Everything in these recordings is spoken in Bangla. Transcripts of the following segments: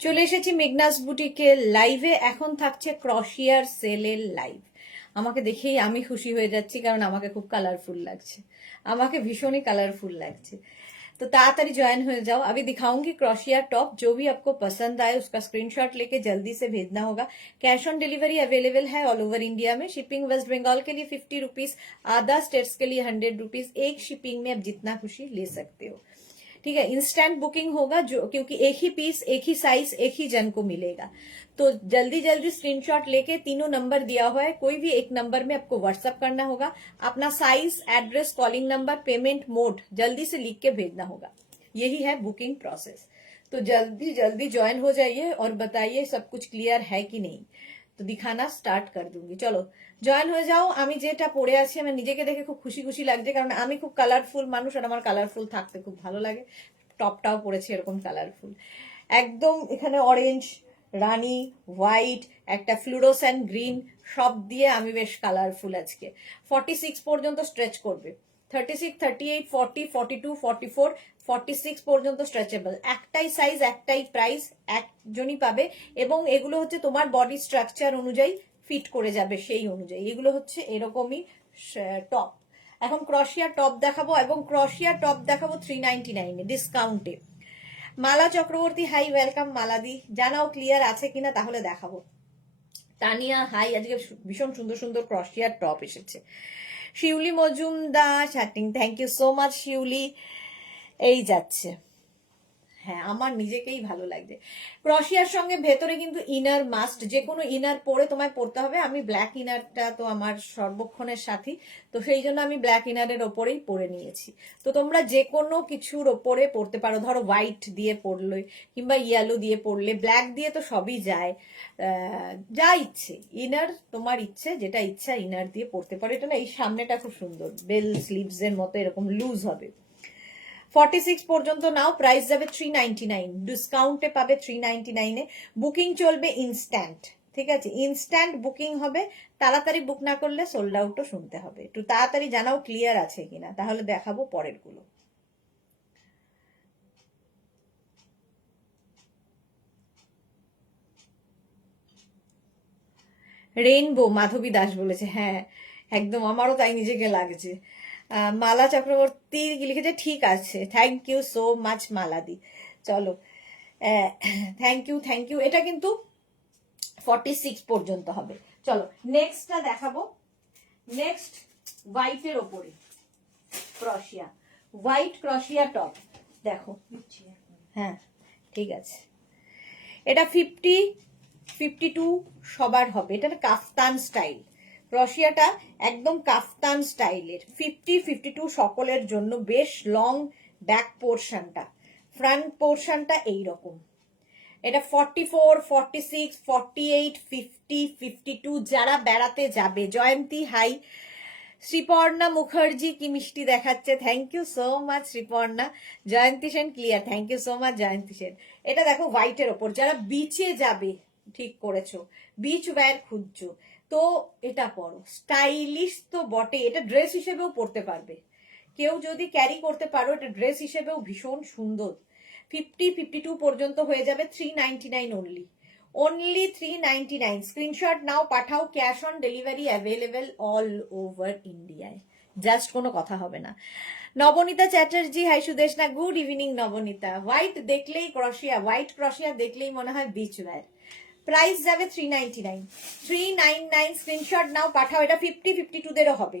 চলে এসেছি মেঘনাস বুটিকের লাইভে। এখন থাকছে ক্রশিয়ার সেলের লাইভ। আমাকে দেখেই আমি খুশি হয়ে যাচ্ছি, কারণ আমাকে খুব কালারফুল লাগছে, আমাকে ভীষণই कालरफुल লাগছে। तो ताड़ाताड़ी ज्वाइन हो जाओ। अभी दिखाऊंगी क्रोशिया टॉप, जो भी आपको पसंद आए उसका स्क्रीनशॉट लेके जल्दी से भेजना होगा। कैश ऑन डिलीवरी अवेलेबल है ऑल ओवर इंडिया में। शिपिंग वेस्ट बंगाल के लिए 50 रुपीज, अदर स्टेट्स के लिए 100 रुपीज। एक शिपिंग में आप जितना खुशी ले सकते हो, ठीक है। इंस्टेंट बुकिंग होगा, जो क्योंकि एक ही पीस, एक ही साइज, एक ही जन को मिलेगा। तो जल्दी जल्दी स्क्रीनशॉट लेके, तीनों नंबर दिया हुआ है, कोई भी एक नंबर में आपको व्हाट्सअप करना होगा। अपना size, address, calling number, payment mode जल्दी से लिख के भेजना होगा। यही है बुकिंग प्रोसेस। तो जल्दी जल्दी ज्वाइन हो जाइए और बताइए सब कुछ क्लियर है कि नहीं। তো দেখানা স্টার্ট कर दूंगी। চলো জয়েন হয়ে যাও। আমি যেটা পরে আছি আমার নিজেকে দেখে খুব খুশি খুশি লাগছে, কারণ আমি খুব কালারফুল মানুষ আর আমার কালারফুল থাকতে খুব ভালো লাগে। টপটাও পরেছি এরকম কালারফুল, একদম এখানে অরেঞ্জ, রানী, হোয়াইট, একটা ফ্লুরোসেন্ট গ্রিন, সব দিয়ে আমি বেশ কালারফুল আজকে। 46 পর্যন্ত স্ট্রেচ করবে। 36, 38, 40, 42, 44, 46 পর্যন্ত স্ট্রেচেবল। একটাই সাইজ, একটাই প্রাইস, একজনই পাবে। এবং এগুলো হচ্ছে তোমার বডি স্ট্রাকচার অনুযায়ী ফিট করে যাবে, সেই অনুযায়ী। এগুলো হচ্ছে এরকমই টপ। এখন ক্রশিয়া টপ দেখাবো, এবং ক্রশিয়া টপ দেখাবো 399 ডিসকাউন্টে। মালা চক্রবর্তী হাই, ওয়েলকাম মালাদি। জানাও ক্লিয়ার আছে কিনা, তাহলে দেখাবো। তানিয়া হাই, আজকে ভীষণ সুন্দর সুন্দর ক্রশিয়ার টপ এসেছে। Shiuli Majumdar chatting, thank you so much Shiuli. এই যাচ্ছে, হ্যাঁ আমার নিজেকেই ভালো লাগছে। ক্রশিয়ার সঙ্গে ভেতরে কিন্তু ইনার মাস্ট, যে কোনো ইনার পরে তোমায় পরতে হবে। আমি ব্ল্যাক ইনারটা তো আমার সর্বক্ষণের সাথী, তো সেই জন্য আমি ব্ল্যাক ইনারের ওপরেই পরে নিয়েছি। তো তোমরা যে কোনো কিছুর ওপরে পরতে পারো, ধরো হোয়াইট দিয়ে পরলে কিংবা ইয়েলো দিয়ে পরলে, ব্ল্যাক দিয়ে তো সবই যায়, যা ইচ্ছে ইনার তোমার ইচ্ছে, যেটা ইচ্ছা ইনার দিয়ে পরতে পারো। এটা না, এই সামনেটা খুব সুন্দর, বেল স্লিভস এর মতো এরকম লুজ হবে। 46 পর্যন্ত নাও, প্রাইস যাবে 399, ডিসকাউন্টে পাবে 399 এ। বুকিং চলবে ইনস্ট্যান্ট, ঠিক আছে, ইনস্ট্যান্ট বুকিং হবে। তাড়াতাড়ি বুক না করলে সোল্ড আউটও শুনতে হবে। একটু তাড়াতাড়ি জানাও ক্লিয়ার আছে কিনা, তাহলে দেখাবো পরের গুলো। রেইনবো মাধবী দাস বলেছে, হ্যাঁ একদম আমারও তাই নিজেকে লাগছে। মালা চক্রবর্তী লিখেছে ঠিক আছে, থ্যাংক ইউ সো মাচ মালাদি। চলো থ্যাংক ইউ থ্যাংক ইউ। এটা কিন্তু 46 পর্যন্ত হবে। চলো নেক্সটটা দেখাবো। নেক্সট হোয়াইটের ওপরে ক্রশিয়া, হোয়াইট ক্রশিয়া টপ দেখো। হ্যাঁ ঠিক আছে, এটা 50, 52 সবার হবে। এটা কাফতান স্টাইল, ক্রশিয়াটা একদম কাফতান স্টাইলের। 50, 52 সকলের জন্য। বেশ লং ব্যাক পোর্শনটা, ফ্রন্ট পোর্শনটা এইরকম। এটা 44, 46, 48, 50, 52 যারা বেড়াতে যাবে। জয়ন্তী হাই। শ্রীপর্ণা মুখার্জি কি মিষ্টি দেখাচ্ছে, thank you so much Sriparna. Jayanti Sen clear, thank you so much Jayanti Sen. এটা দেখো হোয়াইটের ওপর, যারা বিচে যাবে, ঠিক করেছো, বিচ ওয়্যার খুঁজছো, তো এটা পরো। স্টাইলিশ তো বটে, এটা ড্রেস হিসেবেও পরতে পারবে। কেউ যদি ক্যারি করতে পারো, এটা ড্রেস হিসেবেও ভীষণ সুন্দর। 50, 52 পর্যন্ত হয়ে যাবে 399 অনলি, only 399। স্ক্রিনশট নাও, পাঠাও। Cash on delivery available all over ইন্ডিয়ায়, জাস্ট কোনো কথা হবে না। Nabanita Chatterjee hi Sudeshna, good evening Nabanita. White দেখলেই ক্রশিয়া, হোয়াইট ক্রশিয়া দেখলেই মনে হয় বিচ ওয়্যার। প্রাইস যাবে 399, 399। স্ক্রিনশট নাও, পাঠাও। এটা 50, 52 দেরও হবে,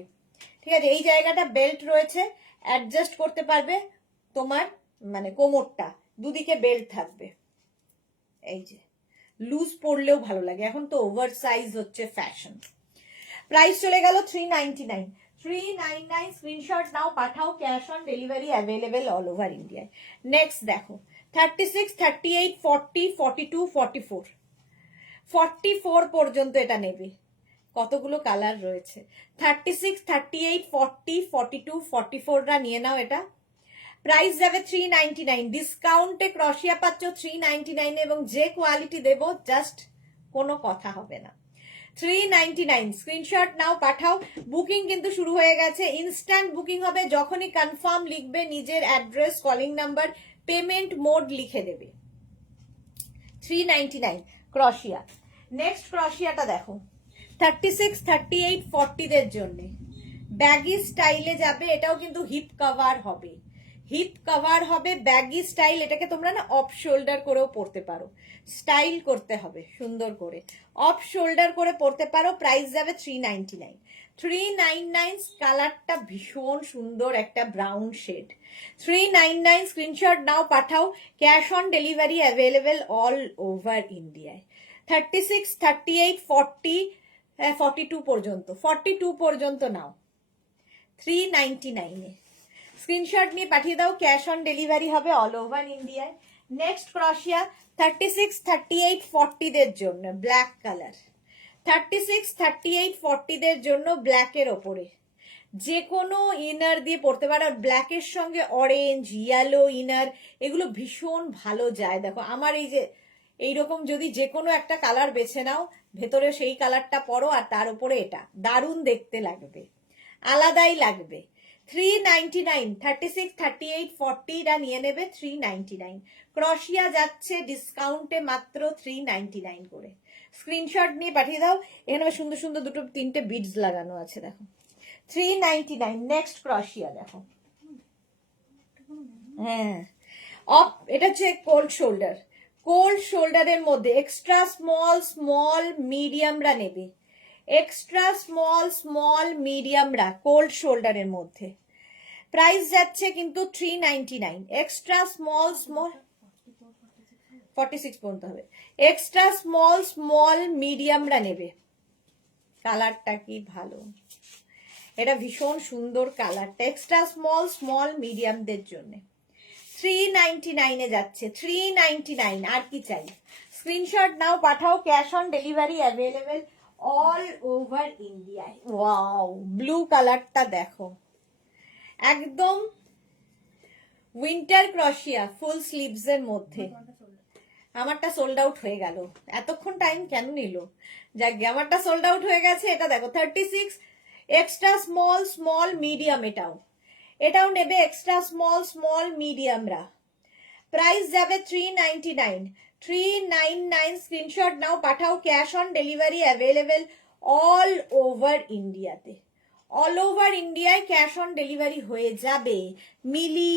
ঠিক আছে। এই জায়গাটা বেল্ট রয়েছে, অ্যাডজাস্ট করতে পারবে তোমার, মানে কোমরটা দুদিকে বেল্ট থাকবে। এই যে লুজ পরলেও ভালো লাগে, এখন তো ওভার সাইজ হচ্ছে ফ্যাশন। প্রাইস চলে গেল 399, 399। স্ক্রিনশট নাও, পাঠাও। Cash on delivery available all over ইন্ডিয়ায়। নেক্সট দেখো 36, 38, 40, 42, 44, 44 পর্যন্ত এটা নেবে। কতগুলো কালার রয়েছে। 36, 38, 40, 42, 44রা নিয়ে নাও। এটা প্রাইস যাবে 399, ডিসকাউন্টে ক্রশিয়া পাচ্ছ 399 এবং যে কোয়ালিটি দেব জাস্ট কোনো কথা হবে না। 399 স্ক্রিনশট নাও, পাঠাও। বুকিং কিন্তু শুরু হয়ে গেছে, ইনস্ট্যান্ট বুকিং হবে। যখনই কনফার্ম লিখবে, নিজের address, calling number, payment mode লিখে দেবে। 399 ক্রশিয়া। নেক্সট ক্রশিয়াটা দেখো 36, 38, 40 দের জন্য ব্যাগি স্টাইলে যাবে। এটাও কিন্তু হিপ কভার হবে, হিপ কভার হবে, ব্যাগি স্টাইল। এটাকে তোমরা না অফ শোল্ডার করেও পরতে পারো, স্টাইল করতে হবে সুন্দর করে, অফ শোল্ডার করে পরতে পারো। প্রাইস যাবে 399। 399 কালারটা ভীষণ সুন্দর, একটা ব্রাউন শেড। 399 স্ক্রিনশট নাও, পাঠাও। Cash on delivery available all over ইন্ডিয়ায়। 36, 38, 40, 42 পর্যন্ত, 42 পর্যন্ত নাও 399 এ। স্ক্রিনশট নিয়ে পাঠিয়ে দাও, ক্যাশ অন ডেলিভারি হবে অল ওভার ইন্ডিয়ায়। নেক্সট ক্রশিয়া 36, 38, 40 দের জন্য ব্ল্যাক কালার। 36, 38, 40 দের জন্য ব্ল্যাকের ওপরে যে কোনো ইনার দিয়ে পরতে পারো। ব্ল্যাকের সঙ্গে অরেঞ্জ, ইয়েলো ইনার, এগুলো ভীষণ ভালো যায়। দেখো আমার এই যে এইরকম যদি যে কোনো একটা কালার বেছে নাও, ভেতরে সেই কালারটা পরো, আর তার উপরে এটা, দারুণ দেখতে লাগবে, আলাদাই লাগবে। 399, 36, 38, 40 টা নিয়ে নেবে 399। ক্রশিয়া যাচ্ছে ডিসকাউন্টে মাত্র 399 করে। স্ক্রিনশট নিয়ে পাঠিয়ে দাও। এখানে সুন্দর সুন্দর দুটো তিনটে বিডস লাগানো আছে দেখো, 399। নেক্সট ক্রশিয়া দেখো, হ্যাঁ এটা হচ্ছে কোল্ড শোল্ডার। কোল্ড শোল্ডারের মধ্যে এক্সট্রা স্মল, স্মল মিডিয়ামরা নেবে, এক্সট্রা স্মল, স্মল মিডিয়ামরা কোল্ড শোল্ডারের মধ্যে। প্রাইস যাচ্ছে কিন্তু 399। এক্সট্রা স্মল, স্মল 46 পর্যন্ত হবে। এক্সট্রা স্মল, স্মল মিডিয়ামরা নেবে। কালারটা কি ভালো, এটা ভীষণ সুন্দর কালারটা। এক্সট্রা স্মল, স্মল মিডিয়ামদের জন্য 399 এ যাচ্ছে। 399, আর কি চাই? স্ক্রিনশট নাও, পাঠাও। Cash on delivery available all over ইন্ডিয়ায়। ওয়াও, ব্লু কালারটা দেখো, একদম উইন্টার ক্রশিয়া, ফুল স্লিভস এর মধ্যে। আমারটা সোল্ড আউট হয়ে গেল, এতক্ষণ টাইম কেন নিল? যাক, আমারটা সোল্ড আউট হয়ে গেছে। এটা দেখো 36, এক্সট্রা স্মল, স্মল মিডিয়াম, এটাও নেবে এক্সট্রা স্মল, স্মল মিডিয়ামরা। প্রাইস যাবে 399। 399 স্ক্রিনশট নাও, পাঠাও। Cash on delivery available all over ইন্ডিয়াতে, অল ওভার ইন্ডিয়ায় ক্যাশ অন ডেলিভারি হয়ে যাবে। মিলি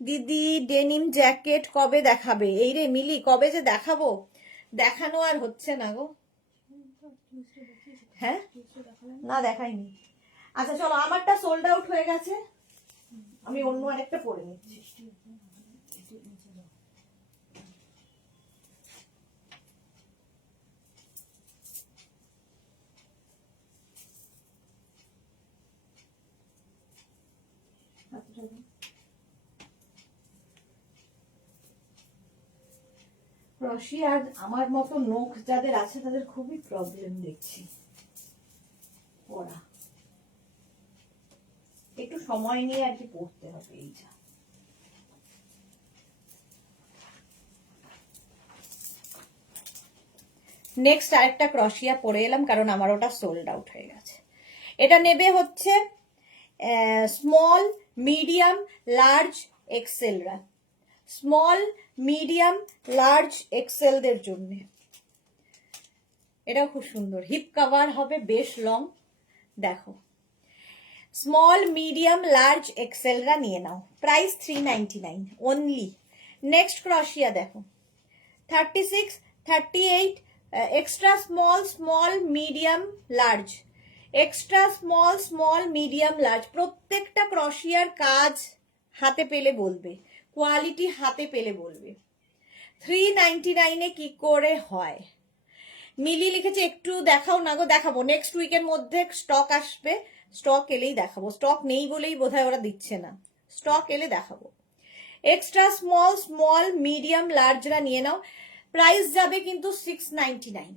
দিদি ডেনিম জ্যাকেট কবে দেখাবে? এই রে মিলি, কবে যে দেখাবো, দেখানো আর হচ্ছে না গো। হ্যাঁ, না দেখাইনি। আচ্ছা চলো, আমারটা সোল্ড আউট হয়ে গেছে, আমি অন্য আরেকটা পরে নিচ্ছি। রশি আর আমার মতো নখ যাদের আছে তাদের খুবই প্রবলেম দেখছি পড়া, একটু সময় নিয়ে আর কি পড়তে হবে। এইটা নেক্সট আরেকটা ক্রশিয়া পরে এলাম, কারণ আমার ওটা সোল্ড আউট হয়ে গেছে। এটা নেবে হচ্ছে স্মল, মিডিয়াম, লার্জ, এক্সেলরা। স্মল, মিডিয়াম, লার্জ, এক্সেলদের জন্য এটাও খুব সুন্দর, হিপ কভার হবে, বেশ লং। দেখো স্মল, মিডিয়াম, লার্জ, এক্সেলরা নিয়ে নাও। Price 399 only. নেক্সট ক্রশিয়া দেখো 36, 38, extra small, small, medium, large, extra small, small, medium, large. প্রত্যেকটা ক্রশিয়ার কাজ হাতে পেলে বলবে, কোয়ালিটি হাতে পেলে বলবে। 399 এ কি করে হয়? মিলি লিখেছে একটু দেখাও না গো। দেখাবো, নেক্সট উইকের মধ্যে স্টক আসবে, স্টক এলেই দেখাবো। স্টক নেই বলেই বোধহয় ওরা দিচ্ছে না, স্টক এলে দেখাবো। এক্সট্রা স্মল, স্মল, মিডিয়াম, লার্জরা নিয়ে নাও। প্রাইস যাবে কিন্তু 699,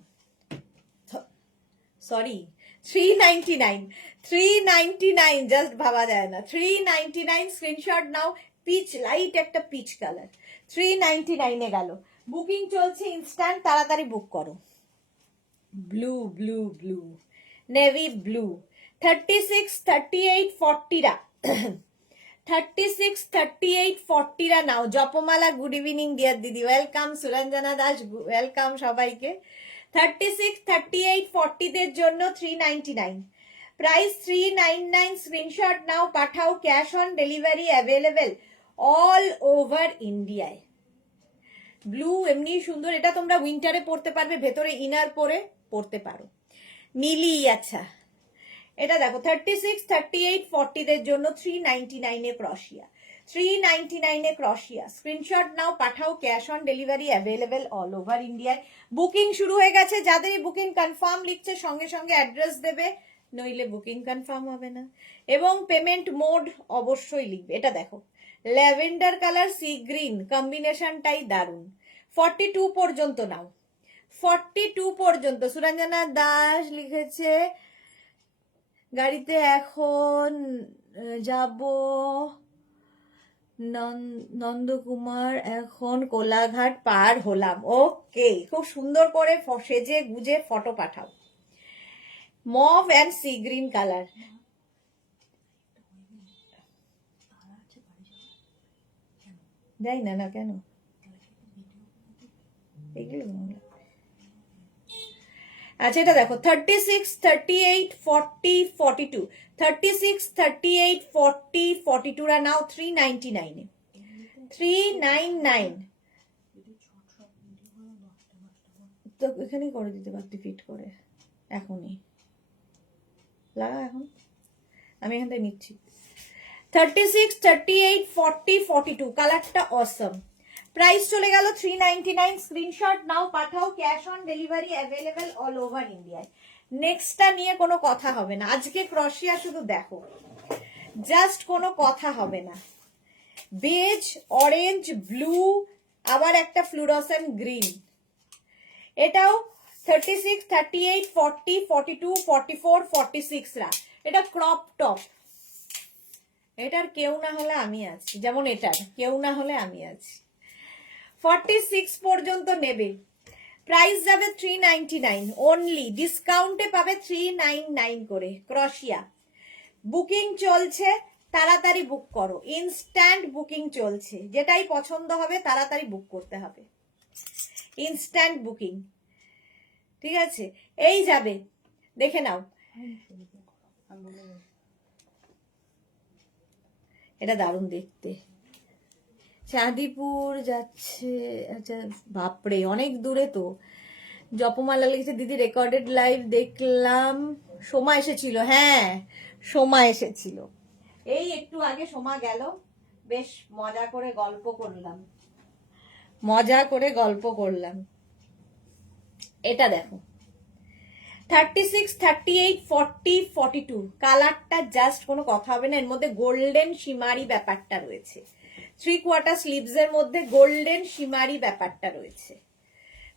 সরি 399। 399 জাস্ট ভাবা যায় না। 399 স্ক্রিনশট নাও। পিচ, লাইট একটা পিচ কালার, 399 এ গেল। বুকিং চলছে ইনস্ট্যান্ট, তাড়াতাড়ি বুক করো। Blue, blue, blue, navy blue. 36, 38, 40 রা 36, 38, 40 রা নাও। জপমালা গুড ইভিনিং ডিয়ার দিদি, ওয়েলকাম। সুরঞ্জনা দাস ওয়েলকাম সবাইকে। 36, 38, 40 দের জন্য 399, প্রাইস 399। স্ক্রিনশট নাও, পাঠাও, cash on delivery available all over ইন্ডিয়ায়। ব্লু এমনি সুন্দর, এটা তোমরা উইন্টারে পরতে পারবে, ভেতরে ইনার পরে পরতে পারো। নীলি, আচ্ছা এটা দেখো 36, 38, 40 দের জন্য 399 এ ক্রশিয়া, 399 এ ক্রশিয়া। স্ক্রিনশট নাও, পাঠাও, cash on delivery available all over ইন্ডিয়ায়। বুকিং শুরু হয়ে গেছে, যাদেরই বুকিং কনফার্ম লিখছে সঙ্গে সঙ্গে অ্যাড্রেস দেবে, নইলে বুকিং কনফার্ম হবে না। এবং পেমেন্ট মোড অবশ্যই লিখবে। এটা দেখো ল্যাভেন্ডার কালার সি গ্রিন কম্বিনেশনটাই দারুণ। 42 পর্যন্ত নাও, 42 পর্যন্ত। সুরঞ্জনা দাস লিখেছে গাড়িতে এখন যাব নন্দকুমার, এখন কোলাঘাট পার হলাম। ওকে, খুব সুন্দর করে সেজে গুজে photo Pathao. Mauve and sea green colour. যাই না না কেন এগুলো। আচ্ছা এটা দেখো 36, 38, 40, 42, 36, 38, 40, 42 রা নাও 399 এ, 399। তো এখানেই করে দিতে পারতি ফিট করে, এখনই লাগা, এখন আমি এখান থেকে নিচ্ছি। 36, 38, 40, 42 কালারটা অসম। প্রাইস চলে গেল 399। স্ক্রিনশট নাও, পাঠাও, cash on delivery available all over ইন্ডিয়ায়। নেক্সটটা নিয়ে কোনো কথা হবে না আজকে। ক্রশিয়া শুধু দেখো, জাস্ট কোনো কথা হবে না। বেজ, অরেঞ্জ, ব্লু, আবার একটা ফ্লুরোসেন্ট গ্রিন। এটাও 36, 38, 40, 42, 44, 46 রা। এটা ক্রপ টপ, এটার কেউ না হলে আমি আছি, যেমন এটার কেউ না হলে আমি আছি। 46 পর্যন্ত নেবে, প্রাইস যাবে 399 অনলি। ডিসকাউন্টে পাবে 399 করে। ক্রশিয়া বুকিং চলছে, তাড়াতাড়ি বুক করো, ইনস্ট্যান্ট বুকিং চলছে। যেটাই পছন্দ হবে তাড়াতাড়ি বুক করতে হবে, ইনস্ট্যান্ট বুকিং। ঠিক আছে, এই যাবে, দেখে নাও। এটা দারুণ দেখতে। চাঁদিপুর যাচ্ছে, আচ্ছা বাপরে অনেক দূরে তো। জপমালা লিখেছে দিদি রেকর্ডেড লাইভ দেখলাম, সোমা এসেছিল। হ্যাঁ সোমা এসেছিল, এই একটু আগে সোমা গেল, বেশ মজা করে গল্প করলাম, মজা করে গল্প করলাম। এটা দেখো 36, 38, 40, 42 কালারটা জাস্ট কোনো কথা হবে না। এর মধ্যে গোল্ডেন শিমারি ব্যাপারটা রয়েছে, 3/4 স্লিভস এর মধ্যে গোল্ডেন শিমারি ব্যাপারটা রয়েছে।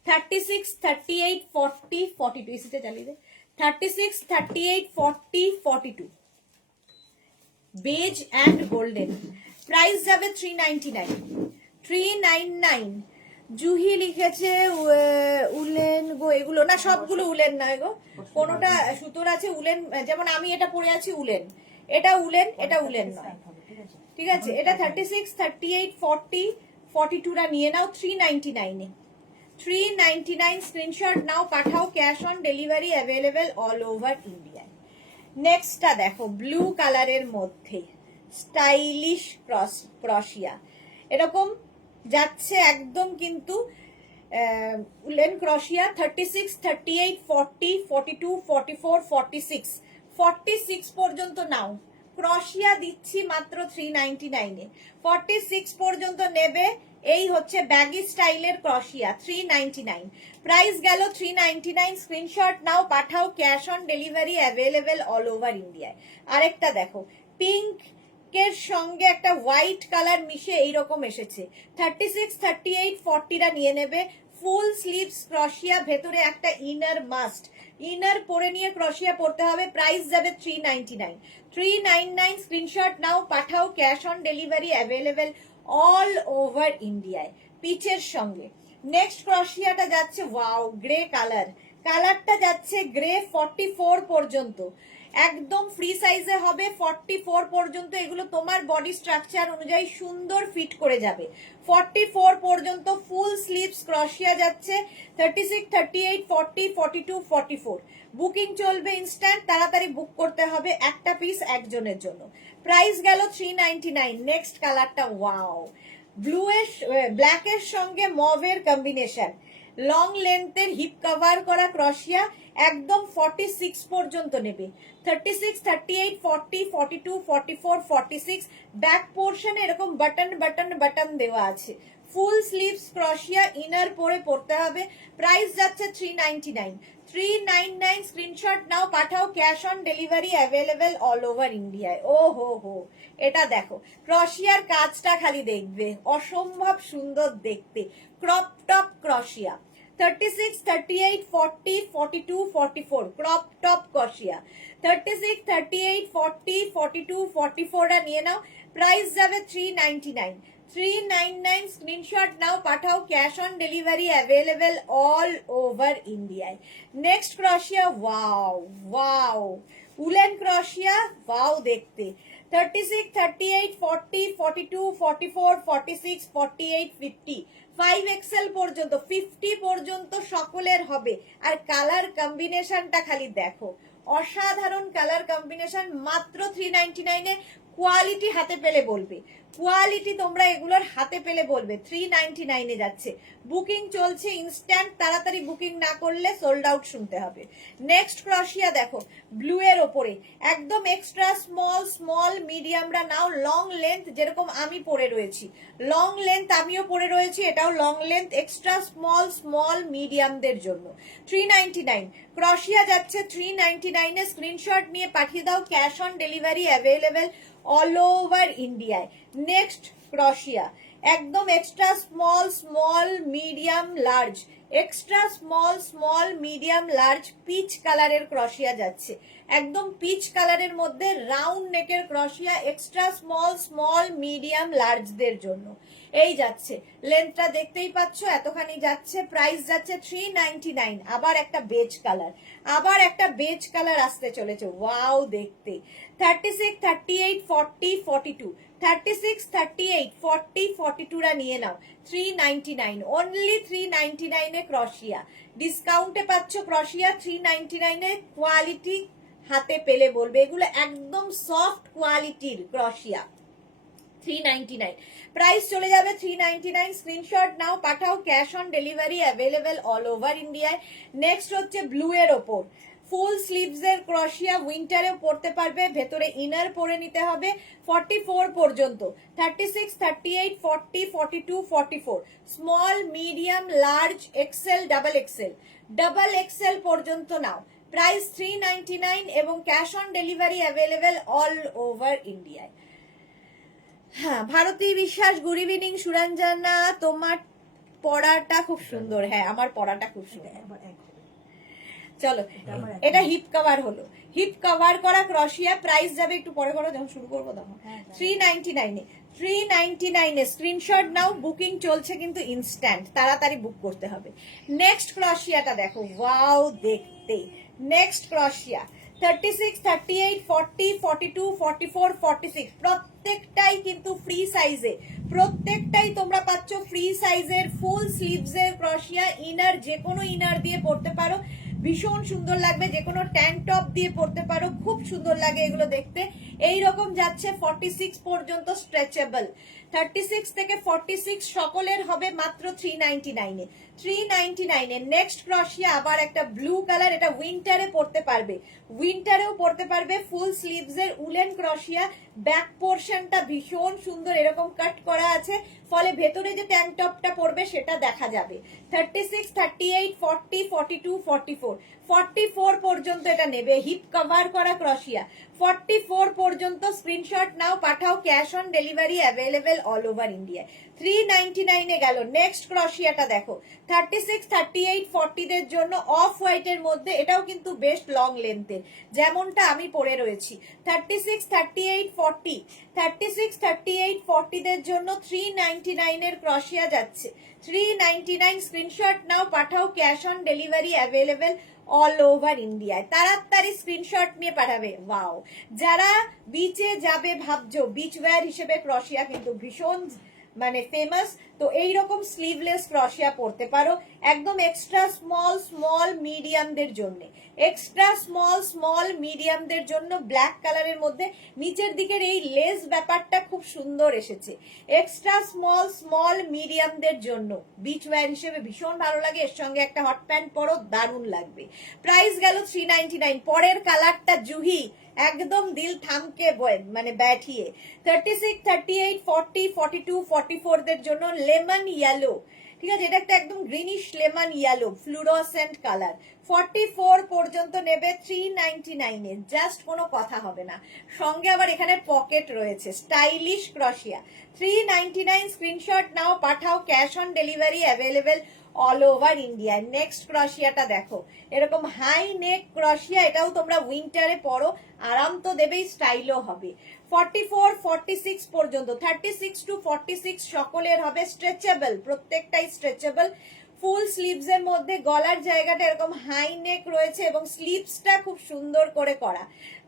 36, 38, 40, 42 এসিতে চালিয়ে দে। 36, 38, 40, 42 বেজ অ্যান্ড গোল্ডেন। প্রাইস যাবে 399, 399। জুহি লিখেছে উলেন গো, এগুলো না সবগুলো উলেন নয় গো, কোনোটা সুতোর আছে উলেন, যেমন আমি এটা পরে আছি উলেন, এটা উলেন, এটা উলেন নয়। ঠিক আছে, এটা 36, 38, 40, 42 রা নিয়ে নাও 399 এ, 399। স্ক্রিনশট নাও, পাঠাও, cash on delivery available all over ইন্ডিয়ায়। নেক্সটটা দেখো ব্লু কালারের মধ্যে স্টাইলিশ ক্রশিয়া, এরকম যাচ্ছে একদম, কিন্তু উলেন ক্রশিয়া। 36, 38, 40, 42, 44, 46, 46 পর্যন্ত নাও। ক্রশিয়া দিচ্ছি মাত্র 399 এ, 46 পর্যন্ত নেবে। এই হচ্ছে ব্যাগি স্টাইলের ক্রশিয়া, 399। প্রাইস গেল 399। স্ক্রিনশট নাও, পাঠাও, cash on delivery available all over ইন্ডিয়ায়। আরেকটা দেখো পিঙ্ক এর সঙ্গে একটা হোয়াইট কালার মিশে এইরকম এসেছে। 36, 38, 40 রা নিয়ে নেবে। ফুল স্লিভস ক্রশিয়া, ভেতরে একটা ইনার মাস্ট, ইনার পরে নিয়ে ক্রশিয়া পরতে হবে। প্রাইস যাবে 399, 399। স্ক্রিনশট নাও, পাঠাও, cash on delivery available all over ইন্ডিয়ায় পিচের সঙ্গে। নেক্সট ক্রশিয়াটা যাচ্ছে ওয়াও গ্রে কালার, কালারটা যাচ্ছে গ্রে 44 পর্যন্ত। একদম ফ্রি সাইজে হবে, 44 পর্যন্ত এগুলো তোমার বডি স্ট্রাকচার অনুযায়ী সুন্দর ফিট করে যাবে। 44 পর্যন্ত ফুল স্লিভস ক্রশিয়া যাচ্ছে, 36, 38, 40, 42, 44 বুকিং চলবে ইনস্ট্যান্ট, তাড়াতাড়ি বুক করতে হবে, একটা পিস একজনের জন্য। প্রাইস গেল 399। নেক্সট কালারটা ওয়াও, ব্লু এর ব্ল্যাকের সঙ্গে মভের কম্বিনেশন, লং লেন্থের হিপ কভার করা ক্রশিয়া, একদম 46 পর্যন্ত নেবে, 36, 38, 40, 42, 44, 46 ব্যাক পোর্শনে এরকম বাটন বাটন বাটন দেওয়া আছে। ফুল স্লিভস ক্রশিয়া, ইনার পরে পড়তে হবে। প্রাইস যাচ্ছে 399। 399 স্ক্রিনশট নাও, পাঠাও, cash on delivery available all over ইন্ডিয়ায়। ও হো হো, এটা দেখো ক্রশিয়ার কাজটা খালি দেখবে, অসম্ভব সুন্দর দেখতে। ক্রপ টপ ক্রশিয়া, 36, 38, 40, 42, 44 ক্রপ টপ ক্রশিয়া, 36, 38, 40, 42, 44 নিয়ে নাও। প্রাইস যাবে 399। 399 স্ক্রিনশট নাও, পাঠাও, cash on delivery available all over ইন্ডিয়ায়। নেক্সট ক্রশিয়া, ওয়াও ওয়াও, উলেন ক্রশিয়া, ওয়াও দেখতে। 36, 38, 40, 42, 44, 46, 48, 50 5XL পর্যন্ত, 50 পর্যন্ত সকলের হবে। আর কালার কম্বিনেশনটা খালি দেখো, অসাধারণ কালার কম্বিনেশন। মাত্র 399 কোয়ালিটি হাতে পেলে বলবে, কোয়ালিটি তোমরা এগুলোর হাতে পেলে বলবে। 399 যাচ্ছে, বুকিং চলছে ইনস্ট্যান্ট, তাড়াতাড়ি বুকিং না করলে সোল্ড আউট শুনতে হবে। নেক্সট ক্রশিয়া দেখো, ব্লু এর ওপরে একদম এক্সট্রা স্মল স্মল মিডিয়ামরা নাও, লং লেন্থ যেরকম আমি পরে রয়েছি, লং লেন্থ আমিও পরে রয়েছি, এটাও long length, extra small small মিডিয়ামদের জন্য। 399 ক্রশিয়া যাচ্ছে 399 এ, স্ক্রিনশট নিয়ে পাঠিয়ে দাও, cash on delivery available all over ইন্ডিয়ায়। নেক্সট ক্রশিয়া, একদম extra small small medium large, extra small small medium large peach কালারের ক্রশিয়া যাচ্ছে, একদম পিচ কালারের মধ্যে রাউন্ড নেকের ক্রশিয়া, এক্সট্রা স্মল স্মল মিডিয়াম লার্জদের জন্য। এই যাচ্ছে, লেন্থটা দেখতেই পাচ্ছ, এতখানি যাচ্ছে। প্রাইস যাচ্ছে 399। আবার একটা বেজ কালার, আবার একটা বেজ কালার আসতে চলেছে, ওয়াও দেখতে। 36, 38, 40, 42 36, 38, 40, 42 নিয়ে নাও। 399 অনলি, 399 এ ক্রশিয়া, ডিসকাউন্টে পাচ্ছ ক্রশিয়া 399 এ। কোয়ালিটি হাতে পেলে বলবে, এগুলো একদম সফট কোয়ালিটির ক্রশিয়া। 399 প্রাইস চলে যাবে 399। স্ক্রিনশট নাও, পাঠাও, cash on delivery available all over ইন্ডিয়ায়। নেক্সট হচ্ছে ব্লু এর ওপর ফুল স্লিভস এর ক্রশিয়া, উইন্টারেও পরতে পারবে, ভেতরে ইনার পরে নিতে হবে। 44 পর্যন্ত, 36, 38, 40, 42, 44 small medium large XL double XL পর্যন্ত নাও। প্রাইস 399 এবং cash on delivery available all over ইন্ডিয়ায়। হ্যাঁ, ভারতী বিশ্বাস, গুড ইভিনিং। সুরঞ্জনা, তোমার পড়াটা খুব সুন্দর। হ্যাঁ, আমার পড়াটা খুব সুন্দর। চলো, এটা হিপ কভার হলো, হিপ কভার করা ক্রশিয়া। প্রাইস যাবে একটু পরে করো, যখন শুরু করবো তখন। 399 এ, 399 এ স্ক্রিনশট নাও, বুকিং চলছে কিন্তু ইনস্ট্যান্ট, তাড়াতাড়ি বুক করতে হবে। নেক্সট ক্রশিয়াটা দেখো, ওয়াও দেখতে। নেক্সট ক্রশিয়া 36, 38, 40, 42, 44, 46 প্রত্যেকটাই কিন্তু ফ্রি সাইজে, প্রত্যেকটাই তোমরা পাচ্ছ ফ্রি সাইজের ফুল স্লিভস এর ক্রশিয়া। ইনার যে কোনো ইনার দিয়ে পরতে পারো, ভীষণ সুন্দর লাগবে, যে কোনো ট্যাঙ্ক টপ দিয়ে পরতে পারো, খুব সুন্দর লাগে এগুলো দেখতে। এই রকম যাচ্ছে 46 পর্যন্ত স্ট্রেচেবল। 36 থেকে 46 সকলের হবে মাত্র 399 এ। 399 এ নেক্সট ক্রশিয়া, আবার একটা ব্লু কালার, এটা উইন্টারে পরতে পারবে, উইন্টারেও পরতে পারবে। ফুল স্লিভস এর উলেন ক্রশিয়া, ব্যাক পোর্শনটা ভীষণ সুন্দর, এরকম কাট করা আছে, ফলে ভেতরে যে ট্যাঙ্ক টপটা পরবে সেটা দেখা যাবে। 36, 38, 40, 42, 44 44 পর্যন্ত এটা নেবে, হিপ কভার করা ক্রশিয়া। 44 পর্যন্ত স্ক্রিনশট নাও, পাঠাও, cash on delivery available all over India. 399 এ গেল। নেক্সট ক্রশিয়াটা দেখো 36, 38, 40 দের জন্য অফ হোয়াইটের মধ্যে, এটাও কিন্তু বেশ লং লেন্থের, যেমনটা আমি পরে রয়েছি। 36, 38, 40, 36, 38, 40 দের জন্য 399 এর ক্রশিয়া যাচ্ছে। 399 স্ক্রিনশট নাও, পাঠাও, cash on delivery available all over ইন্ডিয়ায়। তাড়াতাড়ি স্ক্রিনশট নিয়ে পাঠাবে। ওয়াও, যারা বিচে যাবে ভাবছো, বিচ ওয়্যার হিসেবে ক্রশিয়া কিন্তু ভীষণ মানে ফেমাস। তো এইরকম স্লিভলেস ক্রশিয়া পরতে পারো, একদম এক্সট্রা স্মল মিডিয়ামদের জন্য, এক্সট্রা স্মল মিডিয়ামদের জন্য ব্ল্যাক কালারের মধ্যে নিচের দিকের এই লেস ব্যাপারটা খুব সুন্দর এসেছে। এক্সট্রা স্মল মিডিয়ামদের জন্য বিচ ওয়্যার হিসেবে ভীষণ ভালো লাগে। এর সঙ্গে একটা হট প্যান্ট পরো, দারুণ লাগবে। প্রাইস গেল 399। পরের কালারটা জুহি, একদম দিল থামকে মানে ব্যাঠিয়ে। 36, 38, 40, 42, 44 দের জন্য লেমন ইয়েলো, ঠিক আছে, এটা একটা একদম greenish lemon yellow fluorescent colour. 44 পর্যন্ত নেবে 399 এ, জাস্ট কোনো কথা হবে না। সঙ্গে আবার এখানে পকেট রয়েছে, স্টাইলিশ ক্রশিয়া। 399 স্ক্রিনশট নাও, পাঠাও, cash on delivery available all over India. Next ক্রশিয়াটা দেখো, এরকম হাই নেক ক্রশিয়া, এটাও তোমরা উইন্টারে পরো, আরাম তো দেবেই, স্টাইলও হবে। 44, 46 পর্যন্ত, 36 to 46 সকলের হবে। স্ট্রেচেবল, প্রত্যেকটাই স্ট্রেচেবল। ফুল স্লিভস এর মধ্যে গলার জায়গাটা এরকম হাই নেক রয়েছে এবং স্লিভসটা খুব সুন্দর করে করা।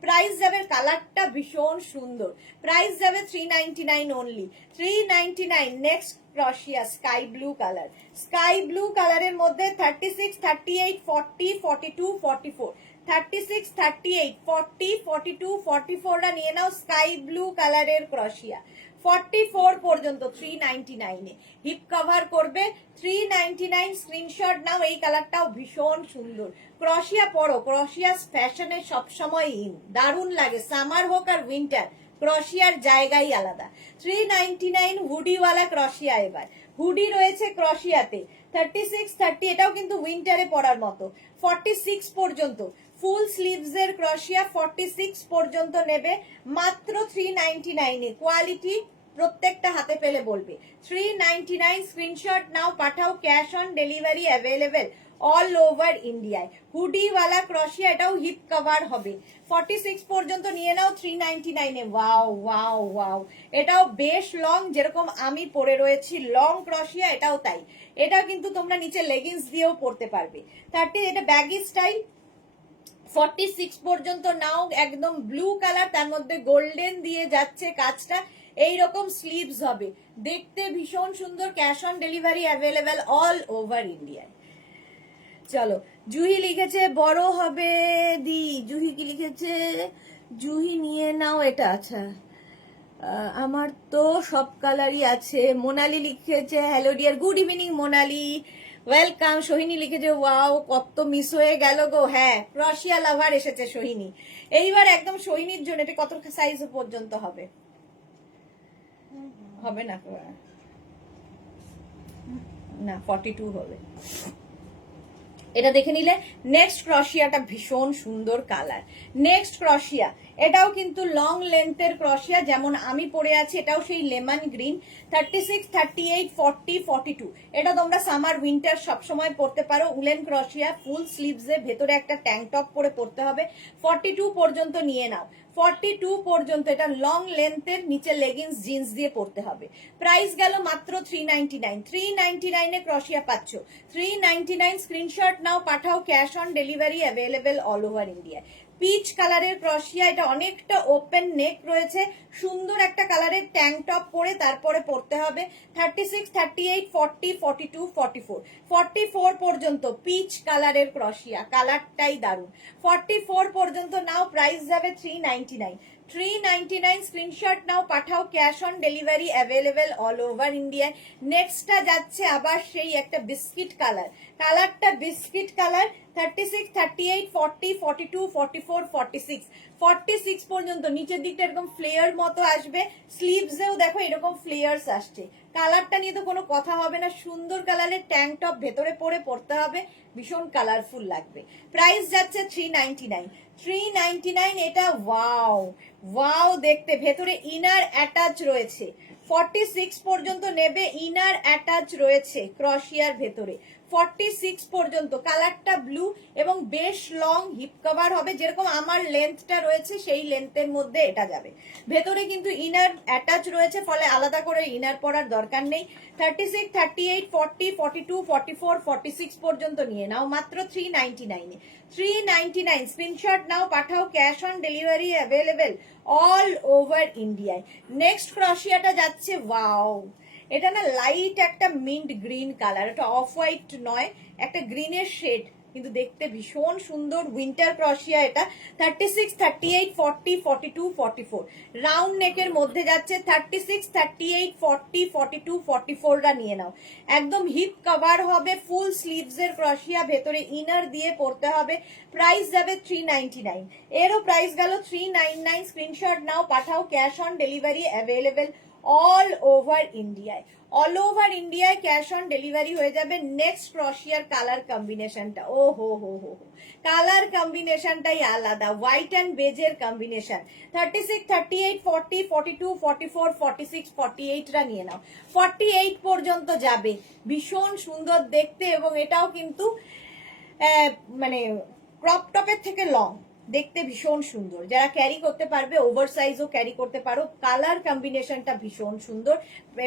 প্রাইস যাবে, কালারটা ভীষণ সুন্দর, প্রাইস যাবে 399 অনলি, 399। নেক্সট ক্রশিয়া sky blue colour, sky blue কালারের মধ্যে 36, 38, 40, 42, 44, 36, 38, 40, 42, 44টা নিয়ে নাও। স্কাই ব্লু কালারের ক্রশিয়া 44 পর্যন্ত 399 এ হিপ কভার করবে। 399 স্ক্রিনশট নাও। এই কালারটাও ভীষণ সুন্দর, ক্রশিয়া পরো, ক্রশিয়া ফ্যাশনে সবসময় ইন, দারুণ লাগে, সামার হোক আর উইন্টার, ক্রশিয়ার জায়গাই আলাদা। 399 হুডিওয়ালা ক্রশিয়া। এবার হুডি রয়েছে ক্রশিয়াতে 36, 30, এটাও কিন্তু উইন্টারে পরার মতো। 46 পর্যন্ত ফুল স্লিভস এর ক্রশিয়া 46 পর্যন্ত নেবে মাত্র 399 এ। কোয়ালিটি প্রত্যেকটা হাতে পেলে বলবে। 399 স্ক্রিনশট নাও, পাঠাও, cash on delivery available all over ইন্ডিয়ায়। হুডিওয়ালা ক্রশিয়া, এটাও হিপ কভার হবে। 46 পর্যন্ত নিয়ে নাও 399 এ। ওয়াও ওয়াও ওয়াও, এটাও বেশ লং, যেরকম আমি পরে রয়েছি লং ক্রশিয়া, এটাও তাই। এটা কিন্তু তোমরা নিচে লেগিংস দিয়েও পরতে পারবে। 30, এটা ব্যাগি স্টাইল। 46 পর্যন্ত নাও, একদম ব্লু কালার, তার মধ্যে গোল্ডেন দিয়ে যাচ্ছে কাজটা, এইরকম স্লিভস হবে, দেখতে ভীষণ সুন্দর। Cash on delivery available all over ইন্ডিয়ায়। চলো, জুহি লিখেছে বড় হবে দি, জুহি কি লিখেছে, জুহি নিয়ে নাও এটা। আচ্ছা, আমার তো সব কালারই আছে। মোনালি লিখেছে hello dear, good evening Monali, welcome. Sohini লিখেছে ওয়াও, কত মিস হয়ে গেল গো। হ্যাঁ, ক্রশিয়া লাভার এসেছে সোহিনী। এইবার একদম সোহিনীর জন্য, এটা কত সাইজ পর্যন্ত হবে? হবে না, না 42 হবে। এটা দেখে নিলে। নেক্সট ক্রশিয়াটা ভীষণ সুন্দর কালার। নেক্সট ক্রশিয়া, এটাও কিন্তু লং লেন্থের ক্রশিয়া, যেমন আমি পরে আছি, এটাও সেই লেমন গ্রিন। 36, 38, 40, 42, এটা তোমরা সামার উইন্টার সবসময় পরতে পারো। উলেন ক্রশিয়া, ফুল স্লিভস এ, ভেতরে একটা ট্যাঙ্ক টপ পরে পরতে হবে। 42 পর্যন্ত নিয়ে নাও, 42 পর্যন্ত। এটা লং লেন্থের, নিচে লেগিংস জিন্স দিয়ে পরতে হবে। প্রাইস গেল মাত্র 399। 399 এ ক্রশিয়া পাচ্ছ। 399 স্ক্রিনশট নাও, পাঠাও, cash on delivery available all over India. Peach কালারের ক্রশিয়া, এটা অনেকটা ওপেন নেক রয়েছে, সুন্দর একটা কালারের ট্যাঙ্ক টপ পরে তারপরে পরতে হবে। 36, 38, 40, 42, 44, 44 পর্যন্ত পিচ কালারের ক্রশিয়া, কালারটাই দারুণ। 44 পর্যন্ত নাও, প্রাইস যাবে 399। 399 স্ক্রিনশট নাও, পাঠাও, cash on delivery available all over India. নেক্সটটা যাচ্ছে আবার সেই একটা বিস্কিট কালার, কালারটা বিস্কিট কালার। 36, 38, 40, 42, 44, 46, 46 পর্যন্ত নিচের দিকটা এরকম ফ্লেয়ার মতো আসবে। স্লিভসেও দেখো এরকম ফ্লেয়ার্স আসছে। কালারটা নিয়ে তো কোনো কথা হবে না, সুন্দর কালারের ট্যাঙ্ক টপ ভেতরে পরে পরতে হবে, ভীষণ কালারফুল লাগবে। প্রাইস যাচ্ছে 399। 399 এটা। ওয়াও ওয়াও দেখতে, ভেতরে ইনার অ্যাটাচ রয়েছে, 46 পর্যন্ত নেবে, ইনার অ্যাটাচ রয়েছে ক্রশিয়ার ভেতরে। 46 পর্যন্ত, কালারটা ব্লু এবং বেশ লং হিপ কভার হবে, যেরকম আমার লেন্থটা রয়েছে সেই লেন্থের মধ্যে এটা যাবে। ভেতরে কিন্তু ইনার অ্যাটাচ রয়েছে, ফলে আলাদা করে ইনার পরার দরকার নেই। 36, 38, 40, 42, 44, 46 পর্যন্ত নিয়ে নাও মাত্র 399 এ। 399 স্ক্রিনশট নাও, পাঠাও, cash on delivery available all over ইন্ডিয়ায়। নেক্সট ক্রশিয়াটা যাচ্ছে, ওয়াও, এটা না লাইট একটা মিন্ট গ্রিন কালার, এটা অফ হোয়াইট নয়, একটা গ্রিনের শেড, কিন্তু দেখতে ভীষণ সুন্দর। উইন্টার ক্রশিয়া এটা। 36, 38, 40, 42, 44 রাউন্ড নেকের মধ্যে যাচ্ছে। 36, 38, 40, 42, 44টা নিয়ে নাও। একদম হিপ কভার হবে, ফুল স্লিভস এর ক্রশিয়া, ভেতরে ইনার দিয়ে পড়তে হবে। প্রাইস যাবে 399, এরও প্রাইস গেল 399। স্ক্রিনশট নাও, পাঠাও, cash on delivery available all over ইন্ডিয়ায়। অল ওভার ইন্ডিয়ায় ক্যাশ অন ডেলিভারি হয়ে যাবে। নেক্সট ক্রশিয়ার কালার কম্বিনেশনটা, ও হো হো হো হো, কালার কম্বিনেশনটাই আলাদা, হোয়াইট অ্যান্ড বেজের কম্বিনেশন। 36, 38, 40, 42, 44, 46, 48টা নিয়ে নাও। 48 পর্যন্ত যাবে, ভীষণ সুন্দর দেখতে, এবং এটাও কিন্তু মানে ক্রপ টপের থেকে লং, দেখতে ভীষণ সুন্দর। যারা ক্যারি করতে পারবে, ওভার সাইজও ক্যারি করতে পারো। কালার কম্বিনেশনটা ভীষণ সুন্দর,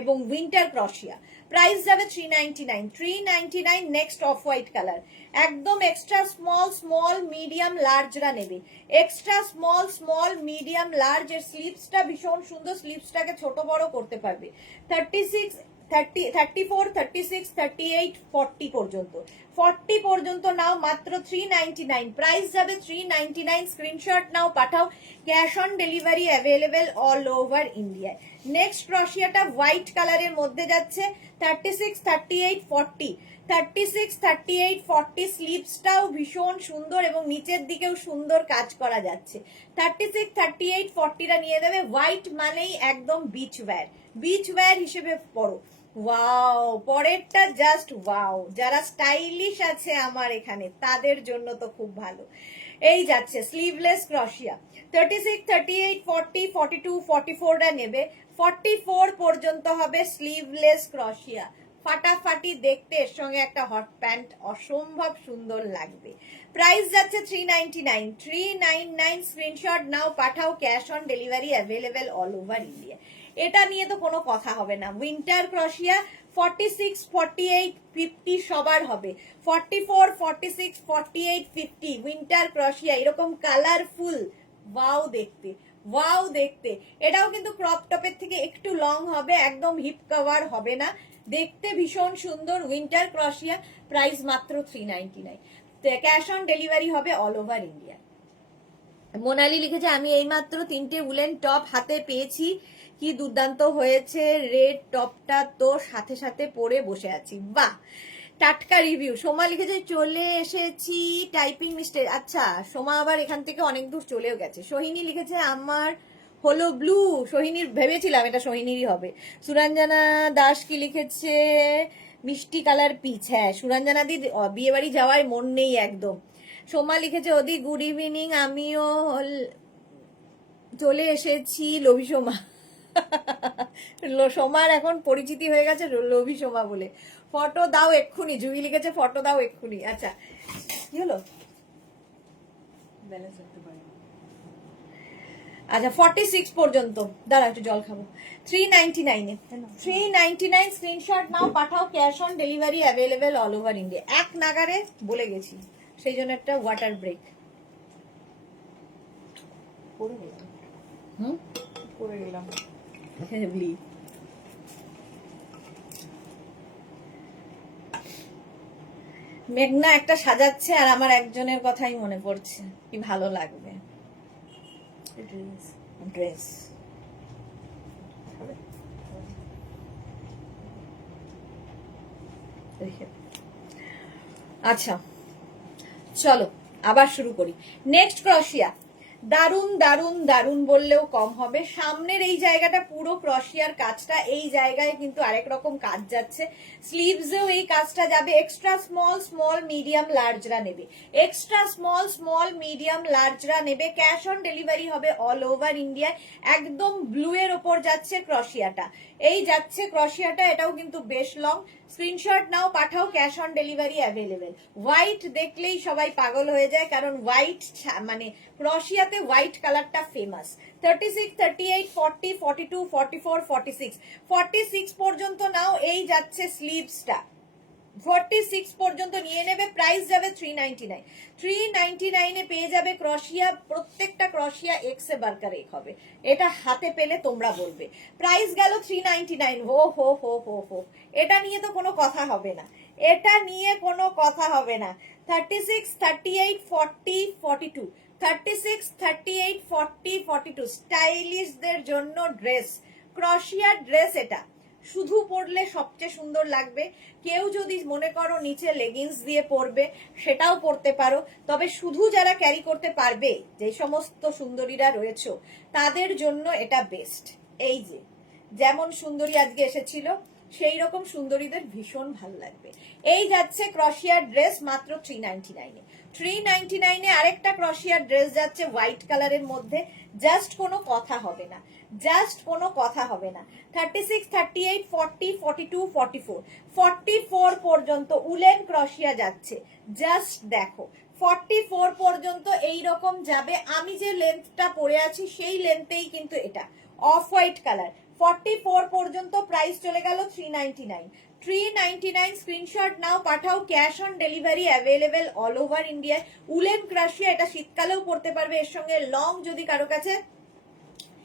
এবং উইন্টার ক্রশিয়া। প্রাইস যাবে 399, 399। নেক্সট অফ হোয়াইট কালার, একদম এক্সট্রা স্মল, স্মল, মিডিয়াম, লার্জরা নেবে। Extra small, small, medium, large এর স্লিভসটা ভীষণ সুন্দর, স্লিভসটাকে ছোট বড় করতে পারবে। 36, 34, 36, 38, 40 পর্যন্ত। 40 পর্যন্ত নাও মাত্র 399, প্রাইস যাবে 399। স্ক্রিনশট নাও, পাঠাও, cash on delivery available all over ইন্ডিয়ায়। নেক্সট ক্রশিয়াটা হোয়াইট কালারের মধ্যে যাচ্ছে। 36, 38, 40, 36, 38, 40 স্লিভসটাও ভীষণ সুন্দর, এবং নিচের দিকেও সুন্দর কাজ করা যাচ্ছে। 36, 38, 40টা নিয়ে দেবে। হোয়াইট মানেই একদম বিচ ওয়্যার, বিচ ওয়্যার হিসেবে পরো। ওয়াও, পরেরটা জাস্ট ওয়াও, যারা স্টাইলিশ আছে আমার এখানে তাদের জন্য তো খুব ভালো। এই যাচ্ছে স্লিভলেস ক্রশিয়া। 36, 38, 40, 42, 44টা নেবে। 44 পর্যন্ত হবে স্লিভলেস ক্রশিয়া, ফাটাফাটি দেখতে, এর সঙ্গে একটা হট প্যান্ট, অসম্ভব সুন্দর লাগবে। প্রাইস যাচ্ছে 399, 399। স্ক্রিনশট নাও, পাঠাও, cash on delivery available all over India. এটা নিয়ে তো কোনো কথা হবে না। উইন্টার ক্রশিয়া 46, 48, 50 সবার হবে। 44, 46, 48, 50 উইন্টার ক্রশিয়া, এরকম কালারফুল, ওয়াও দেখতে, ওয়াও দেখতে। এটাও কিন্তু ক্রপ টপের থেকে একটু লং হবে, একদম হিপ কভার হবে না, দেখতে ভীষণ সুন্দর। উইন্টার ক্রশিয়া, প্রাইস মাত্র 399। ক্যাশ অন ডেলিভারি হবে অল ওভার ইন্ডিয়া। মোনালি লিখেছে, আমি এইমাত্র 3টে উলেন টপ হাতে পেয়েছি, কি দুর্দান্ত হয়েছে, রেড টপটা তো সাথে সাথে পরে বসে আছি। বাহ, টাটকা রিভিউ। সোমা লিখেছে, চলে এসেছি, টাইপিং মিস্টেক। আচ্ছা, সোমা আবার এখান থেকে অনেক দূর চলেও গেছে। সোহিনী লিখেছে, আমার হলো ব্লু, সোহিনীর ভেবেছিলাম এটা সোহিনীরই হবে। সুরঞ্জনা দাস কি লিখেছে, মিষ্টি কালার পিচ। হ্যাঁ, সুরঞ্জনা দি বিয়ে বাড়ি যাওয়ায় মন নেই একদম। সোমা লিখেছে, ওদি গুড ইভিনিং, আমিও চলে এসেছি, লোভী সোমা। সোমার এখন পরিচিতি হয়ে গেছে লোভী সোমা বলে। ফটো দাও এক্ষুনি, জুই লিখেছে, ফটো দাও এক্ষুনি। আচ্ছা, কি হলো? আচ্ছা, 46 পর্যন্ত, দাঁড়া একটু জল খাবো। 399 এ, 399। স্ক্রিনশট নাও, পাঠাও, cash on delivery available all over India. এক নাগারে বলে গেছি, সেই জন্য একটা ওয়াটার ব্রেক করে গেলাম। করে গেলাম হেভলি। মেঘনা একটা সাজাচ্ছে, আর আমার একজনের কথাই মনে পড়ছে, কি ভালো লাগবে। ড্রেস আচ্ছা, চলো আবার শুরু করি। নেক্সট ক্রশিয়া, দারুন দারুন দারুন বললেও কম হবে। সামনের এই জায়গাটা পুরো ক্রশিয়ার কাজটা, এই জায়গায় কিন্তু আরেক রকম কাজ যাচ্ছে। স্লিভসেও এই কাজটা যাবে। এক্সট্রা স্মল, স্মল, মিডিয়াম, লার্জরা নেবে। এক্সট্রা স্মল, স্মল, মিডিয়াম, লার্জরা নেবে। ক্যাশ অন ডেলিভারি হবে অল ওভার ইন্ডিয়ায়। একদম ব্লু এর ওপর যাচ্ছে ক্রশিয়াটা। এই যাচ্ছে ক্রশিয়াটা, এটাও কিন্তু বেশ লং। স্ক্রিনশট নাও, পাঠাও, cash on delivery available. White দেখলেই সবাই পাগল হয়ে যায়, কারণ হোয়াইট মানে ক্রশিয়াতে হোয়াইট কালারটা ফেমাস। 36, 38, 40, 42, 44, 46, 46 পর্যন্ত নাও। এই যাচ্ছে স্লিভসটা, 46 পর্যন্ত নিয়ে নেবে। প্রাইস যাবে 399। 399 এ পেয়ে যাবে ক্রশিয়া। প্রত্যেকটা ক্রশিয়া এক্স এ বার্কার এক হবে, এটা হাতে পেলে তোমরা বলবে। প্রাইস গেল 399। হো হো হো হো হো, এটা নিয়ে তো কোনো কথা হবে না, এটা নিয়ে কোনো কথা হবে না। 36, 38, 40, 42, 36, 38, 40, 42 স্টাইলিশদের জন্য ড্রেস, ক্রশিয়ার ড্রেস। এটা শুধু পরলে সবচেয়ে সুন্দর লাগবে। কেউ যদি মনে করো নিচে লেগিংস দিয়ে পরবে, সেটাও পরতে পারো। তবে শুধু যারা ক্যারি করতে পারবে, যে সমস্ত সুন্দরীরা রয়েছে, তাদের জন্য এটা বেস্ট। এই যে যেমন সুন্দরী আজকে এসেছিল, সেই রকম সুন্দরীদের ভীষণ ভালো লাগবে। এই যাচ্ছে ক্রশিয়ার ড্রেস মাত্র 399 এ। 399 এ আরেকটা ক্রশিয়ার ড্রেস যাচ্ছে হোয়াইট কালারের মধ্যে। জাস্ট কোনো কথা হবে না, জাস্ট কোনো কথা হবে না। 36, 38, 40, 42, 44, 44 পর্যন্ত উলেন ক্রশিয়া যাচ্ছে। জাস্ট দেখো, 44 পর্যন্ত এই রকম যাবে। আমি যে লেন্থটা পরে আছি সেই লেন্থেই কিন্তু এটা অফ হোয়াইট কালার। 44 পর্যন্ত প্রাইস চলে গেল 399। 399 স্ক্রিনশট নাও, পাঠাও, cash on delivery available all over India. Woollen ক্রাশিয়া, এটা শীতকালেও পরতে পারবে। এর সঙ্গে লং যদি কারো কাছে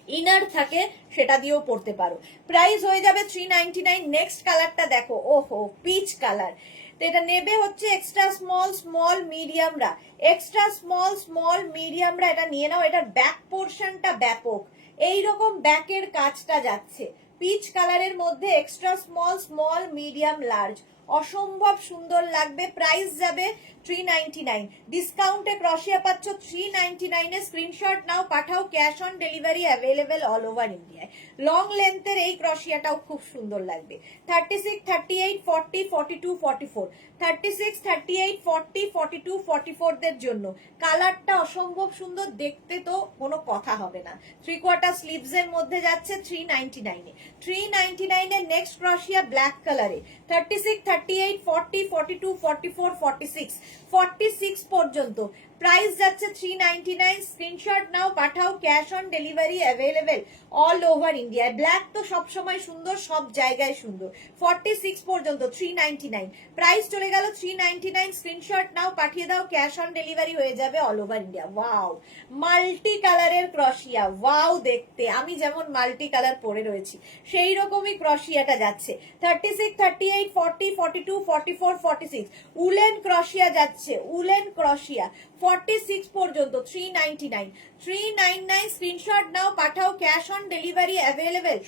ইনার থাকে সেটা দিয়েও পড়তে পারো। প্রাইস হয়ে যাবে 399। নেক্সট কালারটা দেখো, ওহো পিচ কালার। তো এটা নেবে হচ্ছে এক্সট্রা স্মল, স্মল, মিডিয়ামরা। এক্সট্রা স্মল, স্মল, মিডিয়ামরা এটা নিয়ে নাও। এটার ব্যাক পোর্শনটা ব্যাপক, এইরকম ব্যাকের কাজটা যাচ্ছে। পিচ কালারের মধ্যে extra small, small, medium, large, অসম্ভব সুন্দর লাগবে। প্রাইস যাবে 399। ডিসকাউন্টে ক্রশিয়া পাচ্ছ 399 এ। স্ক্রিনশট নাও, পাঠাও, cash on delivery available all over ইন্ডিয়ায়। লং লেন্থের এই ক্রশিয়াটাও খুব সুন্দর লাগবে। 36, 38, 40, 42, 44, 36, 38, 40, 42, 44 দের জন্য কালারটা অসম্ভব সুন্দর দেখতে, তো কোনো কথা হবে না। 3/4 স্লিভস এর মধ্যে যাচ্ছে 399 এ। 399 এর নেক্সট ক্রশিয়া ব্ল্যাক কালারে। 36, 38, 40, 42, 44, 46, 46 পর্যন্ত প্রাইস যাচ্ছে 399। স্ক্রিনশট নাও, পাঠাও, cash on delivery available all over India. Black তো সবসময় সুন্দর, সব জায়গায় সুন্দর। 46 পর্যন্ত 399। প্রাইস চলে গেল 399। স্ক্রিনশট নাও, পাঠিয়ে দাও, ক্যাশ অন ডেলিভারি হয়ে যাবে all over India. Wow, multi কালারের ক্রশিয়া, ওয়াও দেখতে। আমি যেমন মাল্টি কালার পরে রয়েছি, সেই রকমই ক্রশিয়াটা যাচ্ছে। 36, 38, 40, 42, 44, 46 উলেন ক্রশিয়া যাচ্ছে। উলেন ক্রশিয়া 46 পর্যন্ত 399। 399 স্ক্রিনশট নাও, পাঠাও, cash on delivery available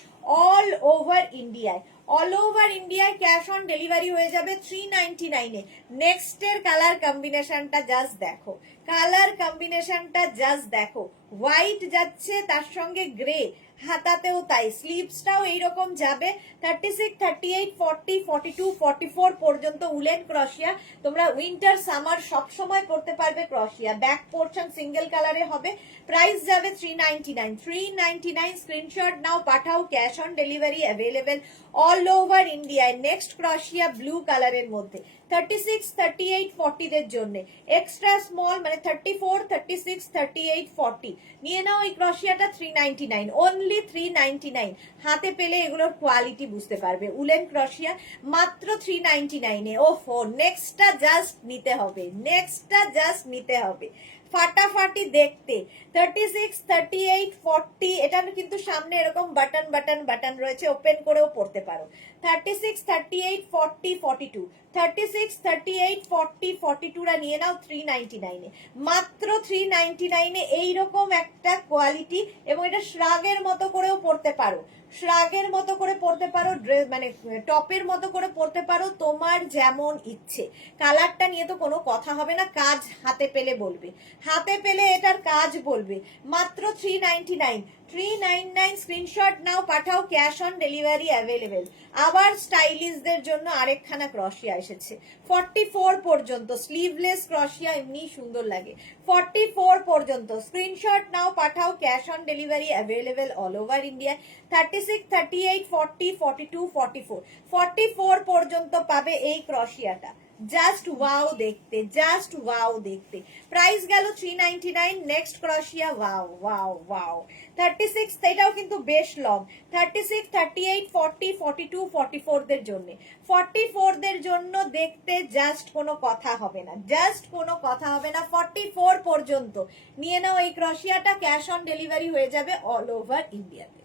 all over ইন্ডিয়ায়। অল ওভার ইন্ডিয়ায় ক্যাশ অন ডেলিভারি হয়ে যাবে 399 এ। নেক্সট এর কালার কম্বিনেশনটা জাস্ট দেখো, কালার কম্বিনেশনটা জাস্ট দেখো। হোয়াইট যাচ্ছে, তার সঙ্গে গ্রে, হাতাতেও তাই, স্লিভসটাও এইরকম যাবে। 36, 38, 40, 42, 44 পর্যন্ত উলেন ক্রশিয়া। তোমরা উইন্টার সামার সব সময় পরতে পারবে ক্রশিয়া। ব্যাক পোর্শন সিঙ্গেল কালারে হবে। প্রাইস যাবে 399। 399 স্ক্রিনশট নাও, পাঠাও, cash on delivery available all over ইন্ডিয়ায়। নেক্সট ক্রশিয়া ব্লু কালারের মধ্যে। 36, 38, 40 দের জন্য এক্সট্রা স্মল, মানে 34, 36, 38, 40 নিয়ে নাও। এই ক্রশিয়াটা 399, অনলি 399। হাতে পেলে এগুলোর কোয়ালিটি বুঝতে পারবে। উলেন ক্রশিয়া মাত্র 399 এ। ওহো, নেক্সটটা জাস্ট নিতে হবে, নেক্সটটা জাস্ট নিতে হবে, ফাটাফাটি দেখতে। 36, 38, 40 এটার কিন্তু সামনে এরকম বাটন বাটন বাটন রয়েছে, ওপেন করেও পড়তে পারো। 36, 38, 40, 42, 36, 38, 40, 42 রা নিয়ে নাও 399 এ। মাত্র 399 এ এইরকম একটা কোয়ালিটি, এবং এটা শ্রাগের মতো করেও পড়তে পারো, শ্রাগের মতো করে পড়তে পারো, ড্রেস মানে টপের মতো করে পড়তে পারো, তোমার যেমন ইচ্ছে। কালারটা নিয়ে তো কোনো কথা হবে না, কাজ হাতে পেলে বলবে। হাতে পেলে এটার কাজ বলবে। মাত্র 399, 399 স্ক্রিনশট নাও পাঠাও, ক্যাশ অন ডেলিভারি অ্যাভেলেবেল। আবার স্টাইলিশদের জন্য আরেকখানা ক্রশিয়া এসেছে 44 পর্যন্ত, স্লিভলেস ক্রশিয়া এমনি সুন্দর লাগে। 44 পর্যন্ত স্ক্রিনশট নাও পাঠাও, cash on delivery available all over India. 36, 38, 40, 42, 44, 44 পর্যন্ত পাবে এই ক্রশিয়াটা। জাস্ট ওয়াও দেখতে, জাস্ট ওয়াও দেখতে। প্রাইস গেল 399। নেক্সট ক্রশিয়া, ওয়াও ওয়াও ওয়াও। 36, এটাও কিন্তু বেশ লং। 36, 38, 40, 42, 44 দের জন্য, 44 দের জন্য দেখতে জাস্ট কোনো কথা হবে না, জাস্ট কোনো কথা হবে না। 44 পর্যন্ত নিয়ে নাও এই ক্রশিয়াটা, ক্যাশ অন ডেলিভারি হয়ে যাবে অল ওভার ইন্ডিয়াতে।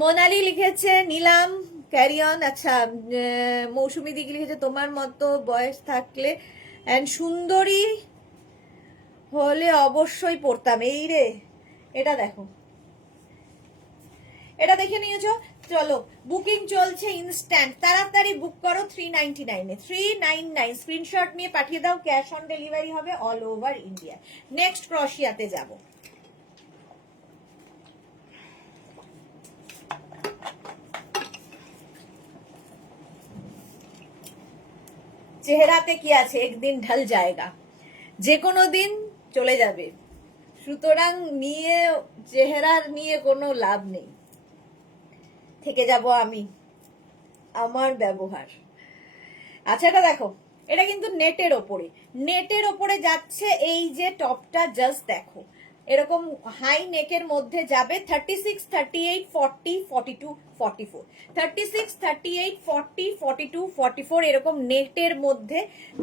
মোনালি লিখেছে নিলাম ক্যারিয়ন। আচ্ছা, মৌসুমী দিকে লিখেছে তোমার মতো বয়স থাকলে এন্ড সুন্দরী হলে অবশ্যই পড়তাম। এই রে, এটা দেখো, এটা দেখে নিয়েছো? চলো, বুকিং চলছে ইনস্ট্যান্ট, তাড়াতাড়ি বুক করো। 399 এ 399 স্ক্রিনশট নিয়ে পাঠিয়ে দাও, ক্যাশ অন ডেলিভারি হবে অল ওভার ইন্ডিয়া। নেক্সট ক্রশিয়াতে যাব। চেহারাতে কি আছে, একদিন ঢল যায়গা, যে কোনো দিন চলে যাবে, সুতরাং নিয়ে চেহারার নিয়ে কোনো লাভ নেই, থেকে যাব আমি, আমার ব্যবহার। আচ্ছা, এটা দেখো, এটা কিন্তু নেটের ওপরে, নেটের ওপরে যাচ্ছে এই যে টপটা, জাস্ট দেখো, এরকম হাই নেকের মধ্যে যাবে। 36, 38, 40, 42, 44, 36, 38, 40, 42, 44 এরকম নেটের মধ্যে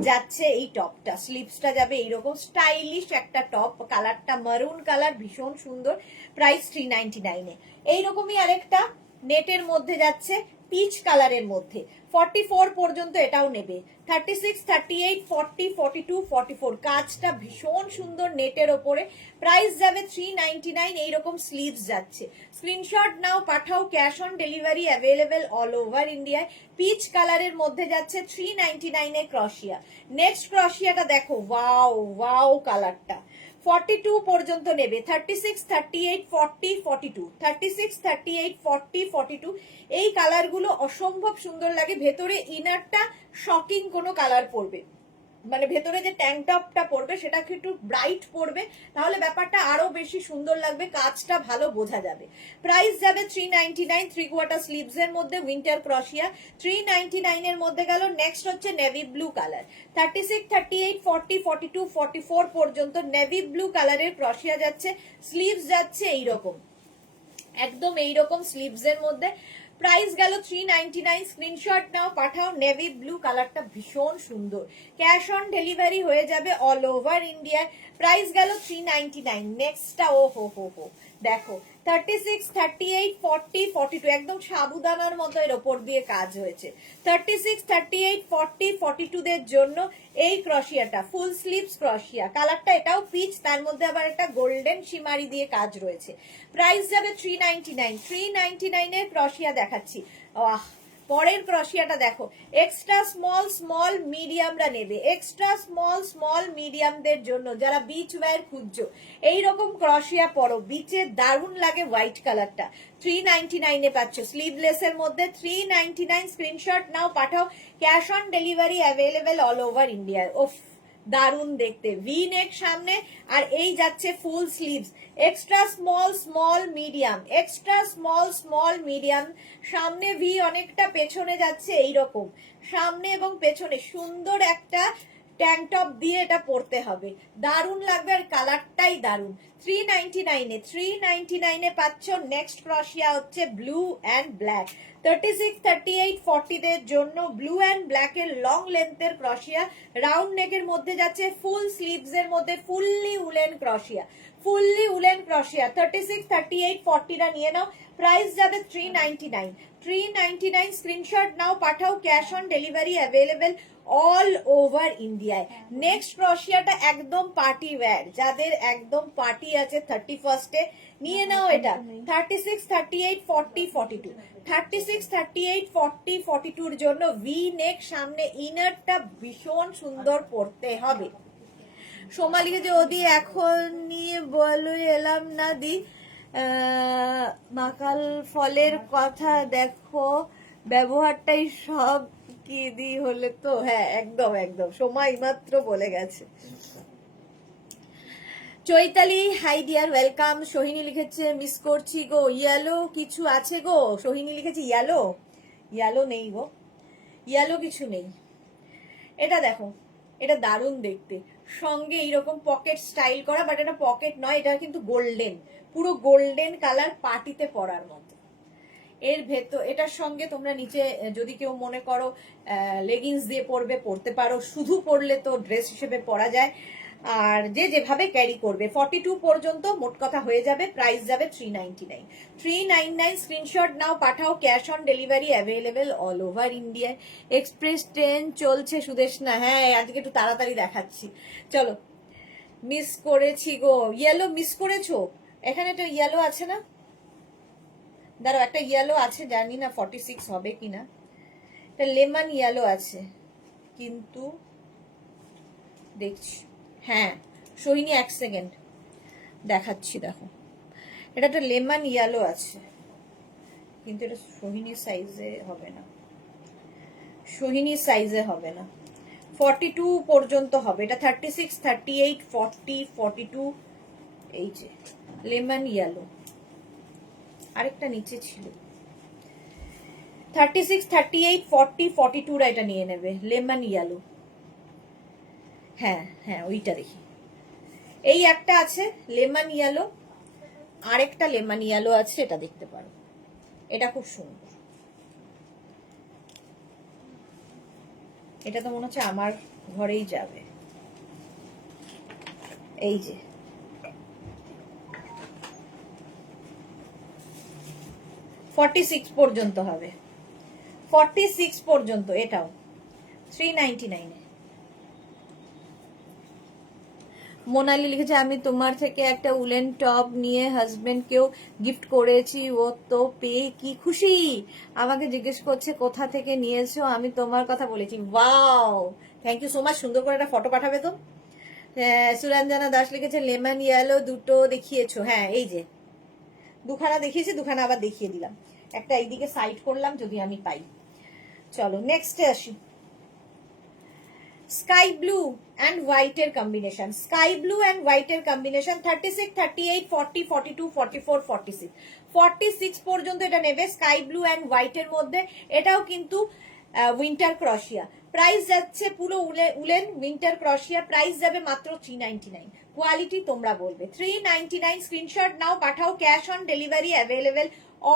যাচ্ছে এই টপটা। স্লিভসটা যাবে এইরকম স্টাইলিশ একটা টপ, কালারটা মারুন কালার, ভীষণ সুন্দর। প্রাইস 399 এ। এইরকমই আরেকটা নেটের মধ্যে যাচ্ছে পিচ কালারের মধ্যে, 44 পর্যন্ত এটাও নেবে। 36, 38, 40, 42, 44 কাজটা ভীষণ সুন্দর নেটের ওপরে। প্রাইস যাবে 399। এইরকম স্লিভস যাচ্ছে, স্ক্রিনশট নাও পাঠাও, cash on delivery available all over ইন্ডিয়ায়। পিচ কালারের মধ্যে যাচ্ছে 399 এ ক্রশিয়া। নেক্সট ক্রশিয়াটা দেখো, ওয়াও ওয়াও কালারটা। 42 পর্যন্ত নেবে। 36, 38, 40, 42, 36, 38, 40, 42 এই কালারগুলো অসম্ভব সুন্দর লাগে। ভেতরে ইনারটা শকিং কোনো কালার পড়বে, মানে ভেতরে যে ট্যাঙ্ক টপটা পড়বে সেটা একটু ব্রাইট পড়বে, তাহলে ব্যাপারটা আরো বেশি সুন্দর লাগবে, কাজটা ভালো বোঝা যাবে। প্রাইস যাবে 399। 3/4 স্লিভস এর মধ্যে উইন্টার ক্রশিয়া 399 এর মধ্যে গেল। নেক্সট হচ্ছে নেভি ব্লু কালার। 36, 38, 40, 42, 44 পর্যন্ত নেভি ব্লু কালারের ক্রশিয়া যাচ্ছে। স্লিভস যাচ্ছে এইরকম, একদম এইরকম স্লিভস এর মধ্যে। প্রাইস গেল 399। স্ক্রিনশট নাও পাঠাও, নেভি ব্লু কালারটা ভীষণ সুন্দর, ক্যাশ অন ডেলিভারি হয়ে যাবে অল ওভার ইন্ডিয়ায়। প্রাইস গেল 399। নেক্সটটা ও হো হো হো দেখো, 36, 38, 40, 42 একদম সাবুদানার মতো এর ওপর দিয়ে কাজ হয়েছে। 36, 38, 40, 42 দের জন্য এই ক্রশিয়াটা ফুল স্লিভস ক্রশিয়া, কালারটা এটাও পিচ, তার মধ্যে আবার একটা গোল্ডেন শিমারি দিয়ে কাজ রয়েছে। প্রাইস যাবে 399। 399 এর ক্রশিয়া দেখাচ্ছি। আহ, পরের ক্রশিয়াটা দেখো, এক্সট্রা স্মল স্মল মিডিয়ামরা নেবে, এক্সট্রা স্মল স্মল মিডিয়ামদের জন্য যারা বিচ ওয়্যার খুঁজছো, এইরকম ক্রশিয়া পরো, বিচে দারুণ লাগে হোয়াইট কালারটা। 399 এ পাচ্ছ, স্লিভলেস এর মধ্যে 399। স্ক্রিনশট নাও পাঠাও, cash on delivery available all over India. ওফ, দারুণ দেখতে, ভি নেক সামনে, আর এই যাচ্ছে full sleeves, extra small small medium, extra small small medium, সামনে ভি অনেকটা, পেছনে যাচ্ছে এইরকম, সামনে এবং পেছনে সুন্দর একটা ট্যাঙ্ক টপ দিয়ে এটা পরতে হবে, দারুণ লাগবে, আর কালারটাই দারুণ। 399 এ 399 এ পাচ্ছ। নেক্সট ক্রশিয়া হচ্ছে ব্লু অ্যান্ড ব্ল্যাক। 36, 38, 40 দের জন্য ব্লু অ্যান্ড ব্ল্যাক এর লং লেন্থের ক্রশিয়া, রাউন্ড নেকের মধ্যে যাচ্ছে, ফুল স্লিভস এর মধ্যে ফুললি উলেন ক্রশিয়া, ফুললি উলেন ক্রশিয়া। 36, 38, 40 রা নিয়ে নাও। প্রাইস যাবে 399। 399 স্ক্রিনশট নাও পাঠাও, cash on delivery available all over ইন্ডিয়ায়। নেক্সট ক্রশিয়াটা একদম পার্টি ওয়্যার, যাদের একদম পার্টি আছে 31st এ নিয়ে নাও এটা। 36, 38, 40, 42, 36, 38, 40, 42 এর জন্য ভি নেক, সামনে ইনারটা ভীষণ সুন্দর পড়তে হবে। সোমা লিখেছে ওদি এখন নিয়ে বলো এলাম না দি মাকাল ফলের কথা দেখো ব্যবহারটাই সব কি দি হলে তো। হ্যাঁ একদম একদম, সময় মাত্র বলে গেছে। Chaitali high deer welcome. Sohini লিখেছে মিস করছি গো, ইয়ালো কিছু আছে গো। সোহিনী লিখেছে ইয়ালো, ইয়ালো নেই গো, ইয়ালো কিছু নেই। এটা দেখো, এটা দারুণ দেখতে, সঙ্গে এইরকম পকেট স্টাইল করা, বাট এটা পকেট নয়, এটা কিন্তু গোল্ডেন, পুরো গোল্ডেন কালার, পার্টিতে পরার মতো। এর ভেতর এটার সঙ্গে তোমরা নিচে যদি কেউ মনে করো লেগিংস দিয়ে পরবে, পরতে পারো, শুধু পরলে তো ড্রেস হিসেবে পরা যায়, আর যে যেভাবে ক্যারি করবে। 42 পর্যন্ত মোট কথা হয়ে যাবে। প্রাইস যাবে 399। 399 স্ক্রিনশট নাও, পাঠাও, cash on delivery available all over India. Express train চলছে সুদেশনা। হ্যাঁ আজকে একটু তাড়াতাড়ি দেখাচ্ছি, চলো। মিস করেছি গো, ইয়েলো মিস করেছো? এখানে একটা ইয়েলো আছে না, দাঁড়াও, একটা ইয়েলো আছে, জানি না 46 হবে কিনা, একটা লেমন ইয়েলো আছে কিন্তু দেখছি। হ্যাঁ সোহিনী এক সেকেন্ড দেখাচ্ছি, দেখো এটা একটা লেমন ইয়েলো আছে, কিন্তু এটা সোহিনীর সাইজে হবে না, সোহিনীর সাইজে হবে না। 42 পর্যন্ত হবে এটা, 36, 38, 40, 42, এই যে লেমন ইয়েলো। আরেকটা নিচে ছিল 36, 38, 40, 42 রা এটা নিয়ে নেবে, লেমন ইয়েলো। হ্যাঁ হ্যাঁ ওইটা দেখি, এই একটা আছে লেমন ইয়েলো, আরেকটা লেমন ইয়েলো আছে, এটা দেখতে পারো, এটা খুব সুন্দর। এটা তো মনে হচ্ছে আমার ঘরেই যাবে। এই যে 46 পর্যন্ত হবে, 46 পর্যন্ত, এটাও 399 এ। মোনালি লিখেছে আমি তোমার থেকে একটা উলেন টপ নিয়ে হাজবেন্ডকেও গিফট করেছি, ও তো পেয়ে কি খুশি, আমাকে জিজ্ঞেস করছে কোথা থেকে নিয়েছো, আমি তোমার কথা বলেছি। Wow, thank you so much, সুন্দর করে একটা ফটো পাঠাবে তো। সুরঞ্জনা দাস লিখেছে লেমন ইয়েলো দুটো দেখিয়েছো। হ্যাঁ এই যে দুখানা দেখিয়েছি, দুখানা আবার দেখিয়ে দিলাম, একটা এইদিকে সাইড করলাম যদি আমি পাই। চলো নেক্সটে আসি। স্কাই ব্লু অ্যান্ড হোয়াইটের কম্বিনেশন, স্কাই ব্লু অ্যান্ড হোয়াইটের কম্বিনেশন 36, 38, 40, 42, 44, 46, 46 পর্যন্ত এটা নেবে স্কাই ব্লু অ্যান্ড হোয়াইটের মধ্যে। এটাও কিন্তু উইন্টার ক্রশিয়া, প্রাইস যাচ্ছে পুরো উলেন উইন্টার ক্রশিয়া, প্রাইস যাবে মাত্র 399। কোয়ালিটি তোমরা বলবে। 399 স্ক্রিনশট নাও, পাঠাও, cash on delivery available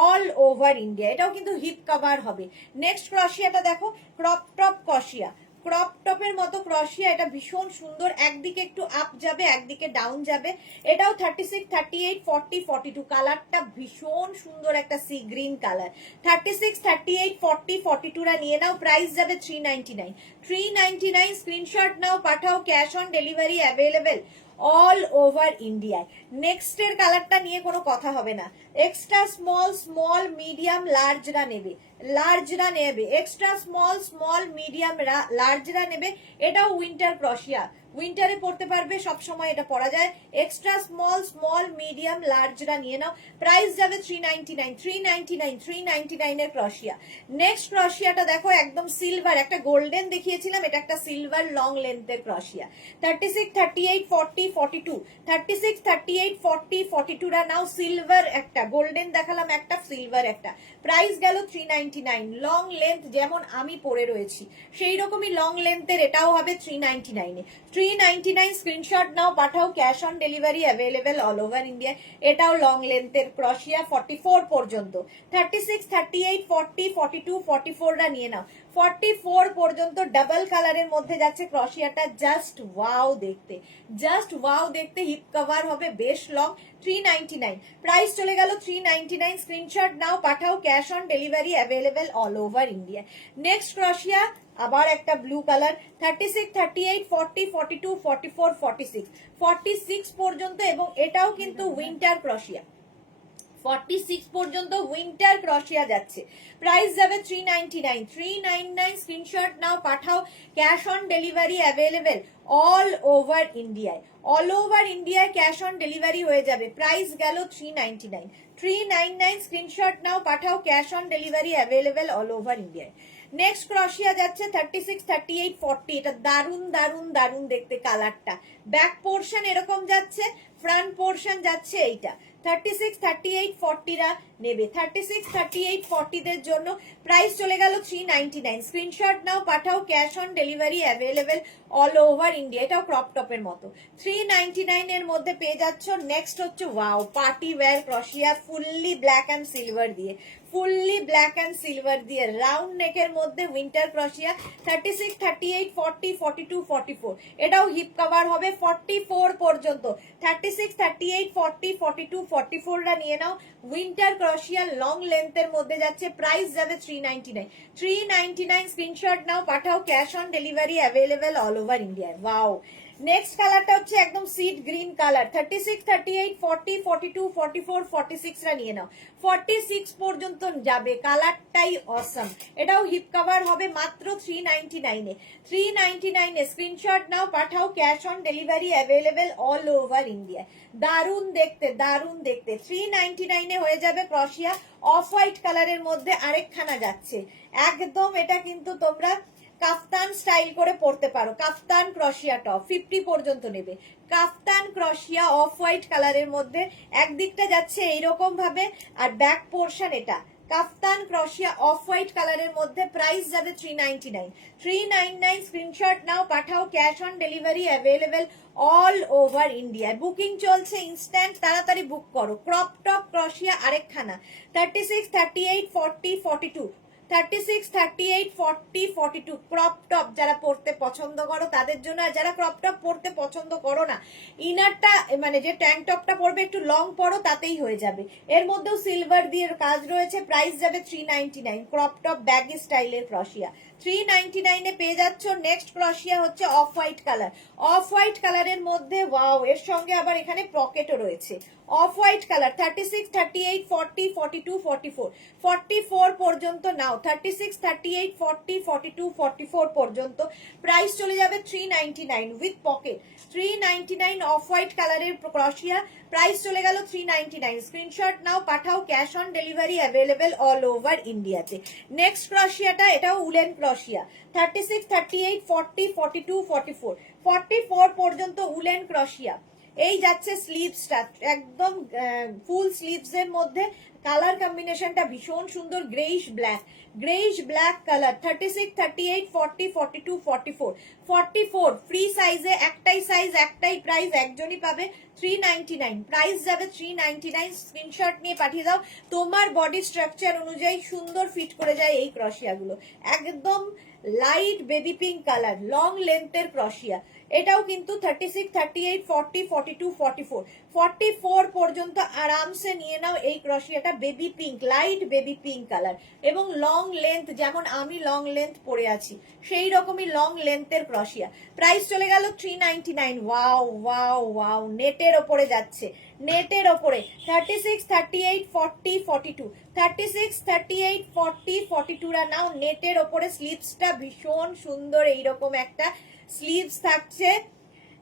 all over India. এটাও কিন্তু হিপ কভার হবে। নেক্সট ক্রশিয়াটা দেখো, ক্রপ টপ ক্রশিয়া, ক্রপ টপের মতো ক্রশিয়া, এটা ভীষণ সুন্দর, একদিকে একটু আপ যাবে একদিকে ডাউন যাবে। এটাও 36, 38, 40, 42, কালারটা ভীষণ সুন্দর, একটা সি গ্রিন কালার। 36, 38, 40, 42 রা নিয়ে নাও, প্রাইস যাবে 399। 399 স্ক্রিনশট নাও, পাঠাও, cash on delivery available all over ইন্ডিয়ায়। নেক্সটের কালারটা নিয়ে কোনো কথা হবে না। এক্সট্রা স্মল, স্মল, মিডিয়াম, লার্জরা নেবে, লার্জরা নেবে, এক্সট্রা স্মল, স্মল, মিডিয়াম, লার্জরা নেবে। এটাও উইন্টার ক্রশিয়া, উইন্টারে পড়তে পারবে, সব সময় এটা পরা যায়। এক্সট্রা স্মল, স্মল, মিডিয়াম, লার্জরা নিয়ে নাও, প্রাইস যাবে 399। 399, 399 এর ক্রশিয়া। নেক্সট ক্রশিয়াটা দেখো, একদম সিলভার, একটা গোল্ডেন দেখিয়েছিলাম, এটা একটা সিলভার লং লেন্থের ক্রশিয়া। 36, 38, 40, 42, 36, 38, 40, 42 রা নাও। সিলভার একটা, গোল্ডেন দেখালাম একটা, সিলভার একটা, প্রাইস গেল 399। লং লেন্থ যেমন আমি পরে রয়েছি সেই রকমই লং লেন্থের এটাও হবে 399 এ। 399 স্ক্রিনশট নাও, পাঠাও, cash on delivery available all over India. এটাও লং লেন্থের ক্রশিয়া, 44 পর্যন্ত। 36, 38, 40, 42, 44 রা নিয়ে নাও। 44 পর্যন্ত ডাবল কালারের মধ্যে যাচ্ছে ক্রশিয়াটা, জাস্ট ওয়াও দেখতে, জাস্ট ওয়াও দেখতে, হিপ কভার হবে, বেশ লং। 399 প্রাইস চলে গেল 399। স্ক্রিনশট নাও, পাঠাও, cash on delivery available all over India. Next ক্রশিয়া, আবার একটা ব্লু কালার, 36, 38, 40, 42, 44, 46, 46 পর্যন্ত, এবং এটাও কিন্তু উইন্টার ক্রশিয়া। 46 পর্যন্ত উইন্টার ক্রশিয়া যাচ্ছে, প্রাইস যাবে 399, 399। স্ক্রিনশট নাও, পাঠাও, cash on delivery available all over ইন্ডিয়ায়, অল ওভার ইন্ডিয়ায় ক্যাশ অন ডেলিভারি হয়ে যাবে। প্রাইস গেল 399, 399। স্ক্রিনশট নাও, পাঠাও, cash on delivery available all over ইন্ডিয়ায়। নেক্সট ক্রশিয়া যাচ্ছে 36, 38, 40। এটা দারুন দারুন দারুন দেখতে কালারটা। ব্যাক পোর্শন এরকম যাচ্ছে, ফ্রন্ট পোর্শন যাচ্ছে এইটা। 36, 38, 40 রা নেবে, 36, 38, 40 দের জন্য প্রাইস চলে গেল 399। স্ক্রিনশট নাও, পাঠাও, cash on delivery available all over India. এটাও ক্রপ টপের মতো 399 এর মধ্যে পেয়ে যাচ্ছ। নেক্সট হচ্ছে ওয়াও পার্টি ওয়্যার ক্রশিয়া, ফুললি ব্ল্যাক অ্যান্ড সিলভার দিয়ে, ফুললি ব্ল্যাক অ্যান্ড সিলভার দিয়ে রাউন্ড নেকের মধ্যে উইন্টার ক্রশিয়া। 36, 38, 40, 42, 44। এটাও হিপ কভার হবে 44 পর্যন্ত। 36, 38, 40, 42, 44 রা নিয়ে নাও। উইন্টার ক্রশিয়া লং লেন্থের মধ্যে যাচ্ছে, প্রাইস যাবে 399, 399। স্ক্রিনশট নাও, পাঠাও, cash on delivery available all over India. Wow, next কালারটা হচ্ছে একদম সিড গ্রিন কালার। 36, 38, 40, 42, 44, 46 রা নিয়ে নাও। 46 পর্যন্ত যাবে, কালারটাই অসম। এটাও হিপ কভার হবে মাত্র 399 এ, 399 এ। স্ক্রিনশট নাও, পাঠাও, cash on delivery available all over India. দারুন দেখতে, দারুন দেখতে। 399 এ হয়ে যাবে ক্রশিয়া। অফ হোয়াইট কালারের মধ্যে আরেকখানা যাচ্ছে একদম। এটা কিন্তু তোমরা কাফতান স্টাইল করে পড়তে পারো। কাফতান ক্রশিয়া টপ 50 পর্যন্ত নেবে। কাফতান ক্রশিয়া অফ হোয়াইট কালারের মধ্যে একদিকটা যাচ্ছে এইরকম ভাবে, আর ব্যাক পোর্শন এটা। কাফতান ক্রশিয়া অফ হোয়াইট কালারের মধ্যে প্রাইস যাবে 399, 399। স্ক্রিনশট নাও, পাঠাও, cash on delivery available all over India. Booking চলছে ইনস্ট্যান্ট, তাড়াতাড়ি বুক করো। ক্রপ টপ ক্রশিয়া আরেকখানা 36, 38, 40, 42, 36, 38, 40, 42 ক্রপ টপ যারা পড়তে পছন্দ করো তাদের জন্য। আর যারা ক্রপ টপ পড়তে পছন্দ করো না, ইনারটা মানে যে ট্যাঙ্ক টপটা পরবে একটু লং পরো, তাতেই হয়ে যাবে। এর মধ্যেও সিলভার দিয়ে কাজ রয়েছে, প্রাইস যাবে 399। ক্রপ টপ ব্যাগি স্টাইলের ক্রশিয়া 399 এ পেয়ে যাচ্ছ। নেক্সট ক্রশিয়া হচ্ছে of white colour, of white কালারের মধ্যে ওয়াও, এর সঙ্গে আবার এখানে পকেটও রয়েছে। অফ হোয়াইট কালার 36, 38, 40, 42, 44, 44 পর্যন্ত নাও। 36, 38, 40, 42, 44 পর্যন্ত প্রাইস চলে যাবে 399 উইথ পকেট। 399 অফ হোয়াইট কালারের ক্রশিয়া, প্রাইস চলে গেল 399। স্ক্রিনশট নাও, পাঠাও, cash on delivery available all over ইন্ডিয়াতে। নেক্সট ক্রশিয়াটা, এটাও উলেন ক্রশিয়া। 36, 38, 40, 42, 44, 44 পর্যন্ত উলেন ক্রশিয়া। এই যাচ্ছে স্লিভসটা একদম ফুল স্লিভস এর মধ্যে। কালার কম্বিনেশনটা ভীষণ সুন্দর, greyish black, greyish black colour. 36, 38, 40, 42, 44, 44 free সাইজে, একটাই সাইজ, একটাই প্রাইস, একজনই পাবে। 399 প্রাইস যাবে 399। স্ক্রিনশট নিয়ে পাঠিয়ে দাও। তোমার বডি স্ট্রাকচার অনুযায়ী সুন্দর ফিট করে যায় এই ক্রশিয়াগুলো। একদম light baby pink colour, long লেন্থের ক্রশিয়া। এটাও কিন্তু 36, 38, 40, 42, 44, 44 পর্যন্ত আরামসে নিয়ে নাও এই ক্রশিয়াটা। Baby pink, light baby pink colour এবং লং লেন্থ, যেমন আমি লং লেন্থ পরে আছি সেই রকমই লং লেন্থের ক্রশিয়া। প্রাইস চলে গেল 399। ওয়াও ওয়াও ওয়াও, নেটের ওপরে যাচ্ছে, নেটের ওপরে। 36, 38, 40, 42, 36, 38, 40, 42 রা নাও। নেটের ওপরে স্লিভসটা ভীষণ সুন্দর, এইরকম একটা স্লিভস থাকছে,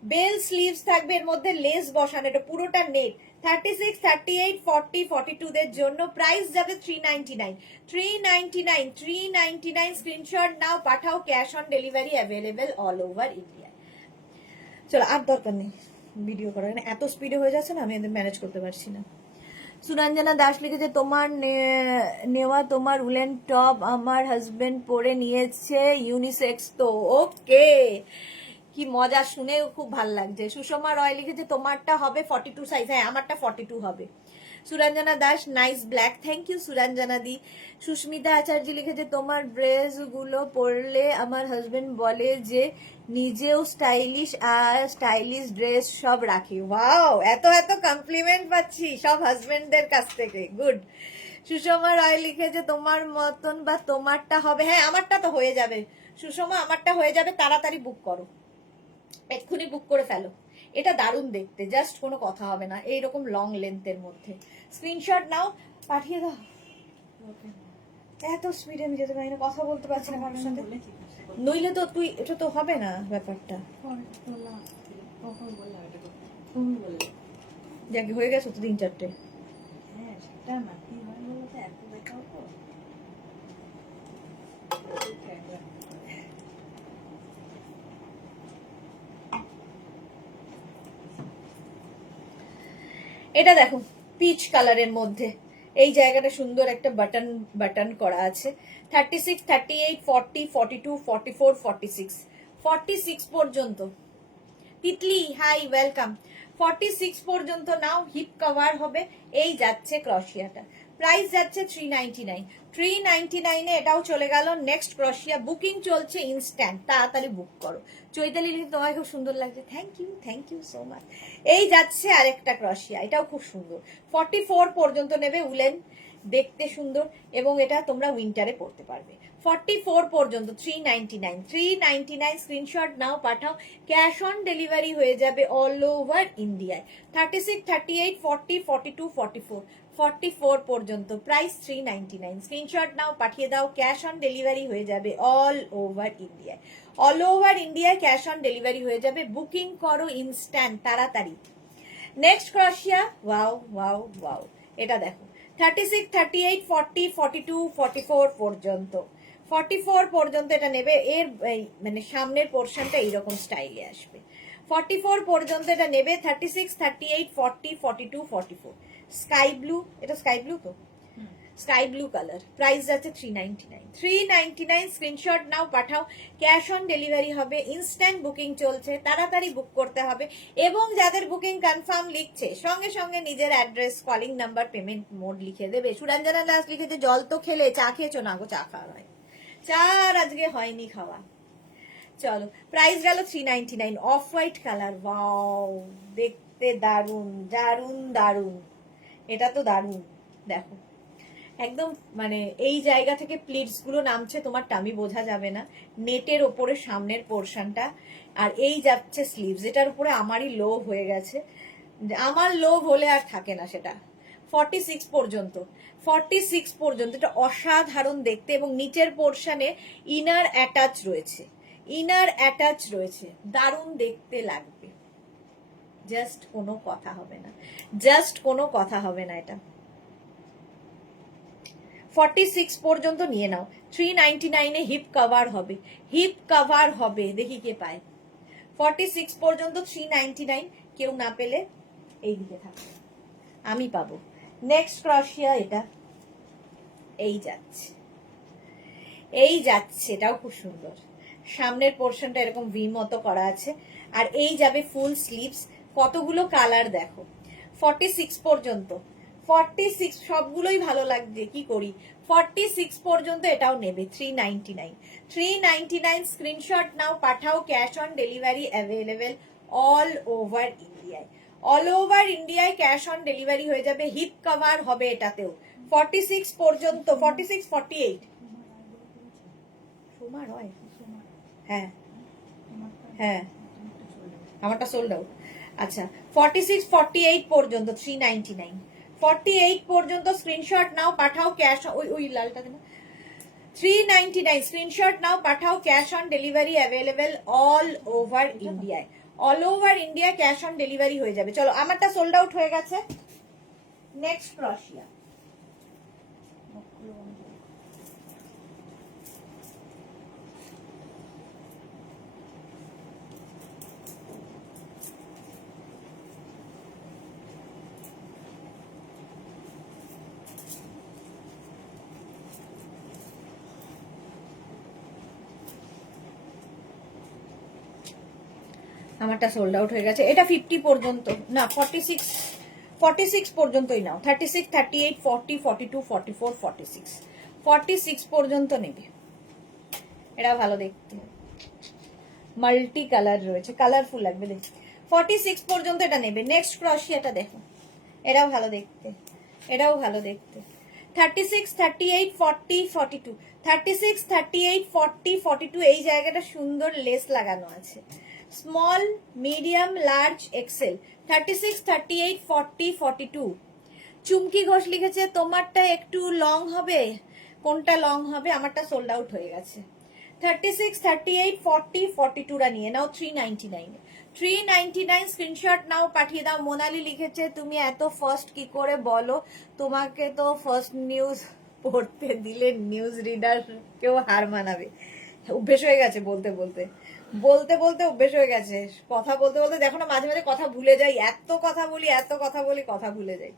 বেল স্লিভস থাকবে, এর মধ্যে লেস বসানো, এটা পুরোটা নেট। 36, 38, 40, 42 দের জন্য প্রাইস যাবে 399, 399, 399। স্ক্রিনশট নাও, পাঠাও, cash on delivery available all over India. চলো, আর দরকার নেই ভিডিও করার, এত স্পিডে হয়ে যাচ্ছে না, আমি ম্যানেজ করতে পারছি না। সুরঞ্জনা দাস লিখেছে, তোমার নেওয়া তোমার উলেন টপ আমার হাজবেন্ড পরে নিয়েছে, ইউনিসেক্স তো। ওকে, কি মজা, শুনে খুব ভালো লাগছে। সুষমা রয় লিখেছে, তোমারটা হবে 42 সাইজ। হ্যাঁ, আমারটা 42 হবে। Suranjana Das, nice black, thank you Suranjana di. Susmita Acharya লিখেছে, তোমার ড্রেস গুলো পরলে আমার হাজবেন্ড বলে যে নিজেও স্টাইলিশ আর স্টাইলিশ ড্রেস সব রাখি। ওয়াও, এত এত কমপ্লিমেন্ট পাচ্ছি সব হাজবেন্ডদের কাছ থেকে, গুড। সুষমা রায় লিখেছে, তোমার মতন বা তোমারটা হবে। হ্যাঁ, আমারটা তো হয়ে যাবে সুষমা, আমারটা হয়ে যাবে। তাড়াতাড়ি বুক করো, এক্ষুনি বুক করে ফেলো, এটা দারুণ দেখতে, জাস্ট কোনো কথা হবে না, এইরকম লং লেন্থের মধ্যে। স্ক্রিনশট নাও, পাঠিয়ে দাও। এত স্পিডে আমি যেতে পারি না, কথা বলতে পারছি না কারোর সাথে, নইলে তো তুই এটা তো হবে না ব্যাপারটা। যাকে হয়ে গেছে তো 3-4টে। এটা দেখো পিচ কালারের মধ্যে, এই জায়গাটা সুন্দর একটা বাটন বাটন করা আছে। 36, 38, 40, 42, 44, 46, 46 পর্যন্ত। Titli hi welcome. 46 পর্যন্ত নাও, হিপ কভার হবে। এই যাচ্ছে ক্রশিয়াটা, প্রাইস যাচ্ছে 399। 399 এ এটাও চলে গেল। নেক্সট ক্রশিয়া বুকিং চলছে ইনস্ট্যান্ট, তাড়াতাড়ি বুক করো। চৈতালি তোমায় খুব সুন্দর লাগছে, থ্যাংক ইউ সো মাচ। এই যাচ্ছে আরেকটা ক্রশিয়া, এটাও খুব সুন্দর। 44 পর্যন্ত নেবে, উলেন, দেখতে সুন্দর, এবং এটা তোমরা উইন্টারে পড়তে পারবে। 44 পর্যন্ত 399। 399 স্ক্রিনশট নাও, পাঠাও, ক্যাশ অন ডেলিভারি হয়ে যাবে অল ওভার ইন্ডিয়ায়। 36, 38, 40, 42, 44, 44 পর্যন্ত প্রাইস 399। স্ক্রিনশট নাও, পাঠিয়ে দাও, ক্যাশ অন ডেলিভারি হয়ে যাবে অল ওভার ইন্ডিয়ায়। অল ওভার ইন্ডিয়ায় ক্যাশ অন ডেলিভারি হয়ে যাবে, বুকিং করো ইনস্ট্যান্ট, তাড়াতাড়ি। নেক্সট ক্রশিয়া, ওয়াও ওয়াও ওয়াও, এটা দেখো 36, 38, 40, 42, 44 পর্যন্ত। 44 পর্যন্ত এটা নেবে, এর মানে সামনের পোর্শনটা এইরকম স্টাইলে আসবে। 44 পর্যন্ত এটা নেবে। 36, 38, 40, 42, 44, স্কাই ব্লু, এটা স্কাই ব্লু তো, স্কাই ব্লু কালার। প্রাইস যাচ্ছে 399। 399 স্ক্রিনশট নাও, পাঠাও, ক্যাশ অন ডেলিভারি হবে, ইনস্ট্যান্ট বুকিং চলছে, তাড়াতাড়ি বুক করতে হবে। এবং যাদের বুকিং কনফার্ম লিখছে, সঙ্গে সঙ্গে নিজের address, calling number, payment mode লিখে দেবে। সুরঞ্জনা দাস লিখেছে জল তো খেলে, চা খেয়েছো না গো? চা খাওয়া হয়, চা আর আজকে হয়নি খাওয়া। চলো, প্রাইস গেল 399। অফ হোয়াইট কালার, ওয়াও দেখতে দারুন দারুন দারুন, এটা তো দারুন। দেখো একদম মানে এই জায়গা থেকে প্লিটস গুলো নামছে, তোমার টামি বোঝা যাবে না। নেটের ওপরে সামনের পোর্শনটা, আর এই যাচ্ছে স্লিভস, এটার উপরে আমারই লোভ হয়ে গেছে, আমার লোভ হলে আর থাকে না সেটা। 46 পর্যন্ত, 46 পর্যন্ত, এটা অসাধারণ দেখতে, এবং নিচের পোর্শনে ইনার অ্যাটাচ রয়েছে, ইনার অ্যাটাচ রয়েছে, দারুণ দেখতে লাগবে। জাস্ট কোনো কথা হবে না, জাস্ট কোনো কথা হবে না। এটা 46 পর্যন্ত নিয়ে নাও। 399 এ হিপ কভার হবে, হিপ কভার হবে, দেখি কে পায়। 46 পর্যন্ত 399, কেউ না পেলে এই দিকে থাকবে, আমি পাবো। নেক্সট ক্রশিয়া, এটা এই যাচ্ছে, এই যাচ্ছে, এটাও খুব সুন্দর। সামনের পোর্শনটা এরকম ভি মতো করা আছে, আর এই যাবে ফুল স্লিভস। কতগুলো কালার দেখো। 46 পর্যন্ত, 46 সবগুলোই ভালো লাগছে, কি করি। 46 পর্যন্ত এটাও নেবে 399। 399 স্ক্রিনশট নাও, পাঠাও, cash on delivery available all over ইন্ডিয়ায়। অল ওভার ইন্ডিয়ায় ক্যাশ অন ডেলিভারি হয়ে যাবে, হিপ কভার হবে এটাতেও। 46 পর্যন্ত, 46, 48 সোমা রয়, হ্যাঁ হ্যাঁ, আমারটা সোল্ড আউট। আচ্ছা, 46, 48 পর্যন্ত 399। 48 পর্যন্ত স্ক্রিনশট নাও, পাঠাও, ক্যাশ, ওই লালটা দেন। 399 স্ক্রিনশট নাও, পাঠাও, cash on delivery available all over ইন্ডিয়ায়। All over India cash on delivery হয়ে যাবে। চলো, আমারটা সোল্ড আউট হয়ে গেছে। নেক্সট ক্রশিয়া, আমারটা সোল্ড আউট হয়ে গেছে। এটা 50 পর্যন্ত না, 46 পর্যন্তই নাও। 36, 38, 40, 42, 44, 46, 46 পর্যন্ত নেবে। এটা ভালো দেখতে, মাল্টি কালার রয়েছে, কালারফুল লাগবে দেখতে। 46 পর্যন্ত এটা নেবে। নেক্সট ক্রশিয়াটা দেখো, এটাও ভালো দেখতে, এটাও ভালো দেখতে। 36, 38, 40, 42, 36, 38, 40, 42, এই জায়গাটা সুন্দর লেস লাগানো আছে। Small, medium, large, XL, 36, 38, 40, 42। Chumki Ghosh লিখেছে তোমারটা একটু লং হবে। কোনটা লং হবে? আমারটা সোল্ড আউট হয়ে গেছে। 36, 38, 40, 42টা নিয়ে নাও 399 এ। 399 স্ক্রিনশট নাও, পাঠিয়ে দাও। মোনালি লিখেছে তুমি এত ফার্স্ট কি করে বলো? তোমাকে তো ফার্স্ট নিউজ পড়তে দিলে নিউজ রিডার কেউ হার মানাবে। অভ্যেস হয়ে গেছে বলতে বলতে বলতে বলতে অভ্যেস হয়ে গেছে। কথা বলতে বলতে দেখো না, মাঝে মাঝে কথা ভুলে যাই, এত কথা বলি এত কথা বলি, কথা ভুলে যাই।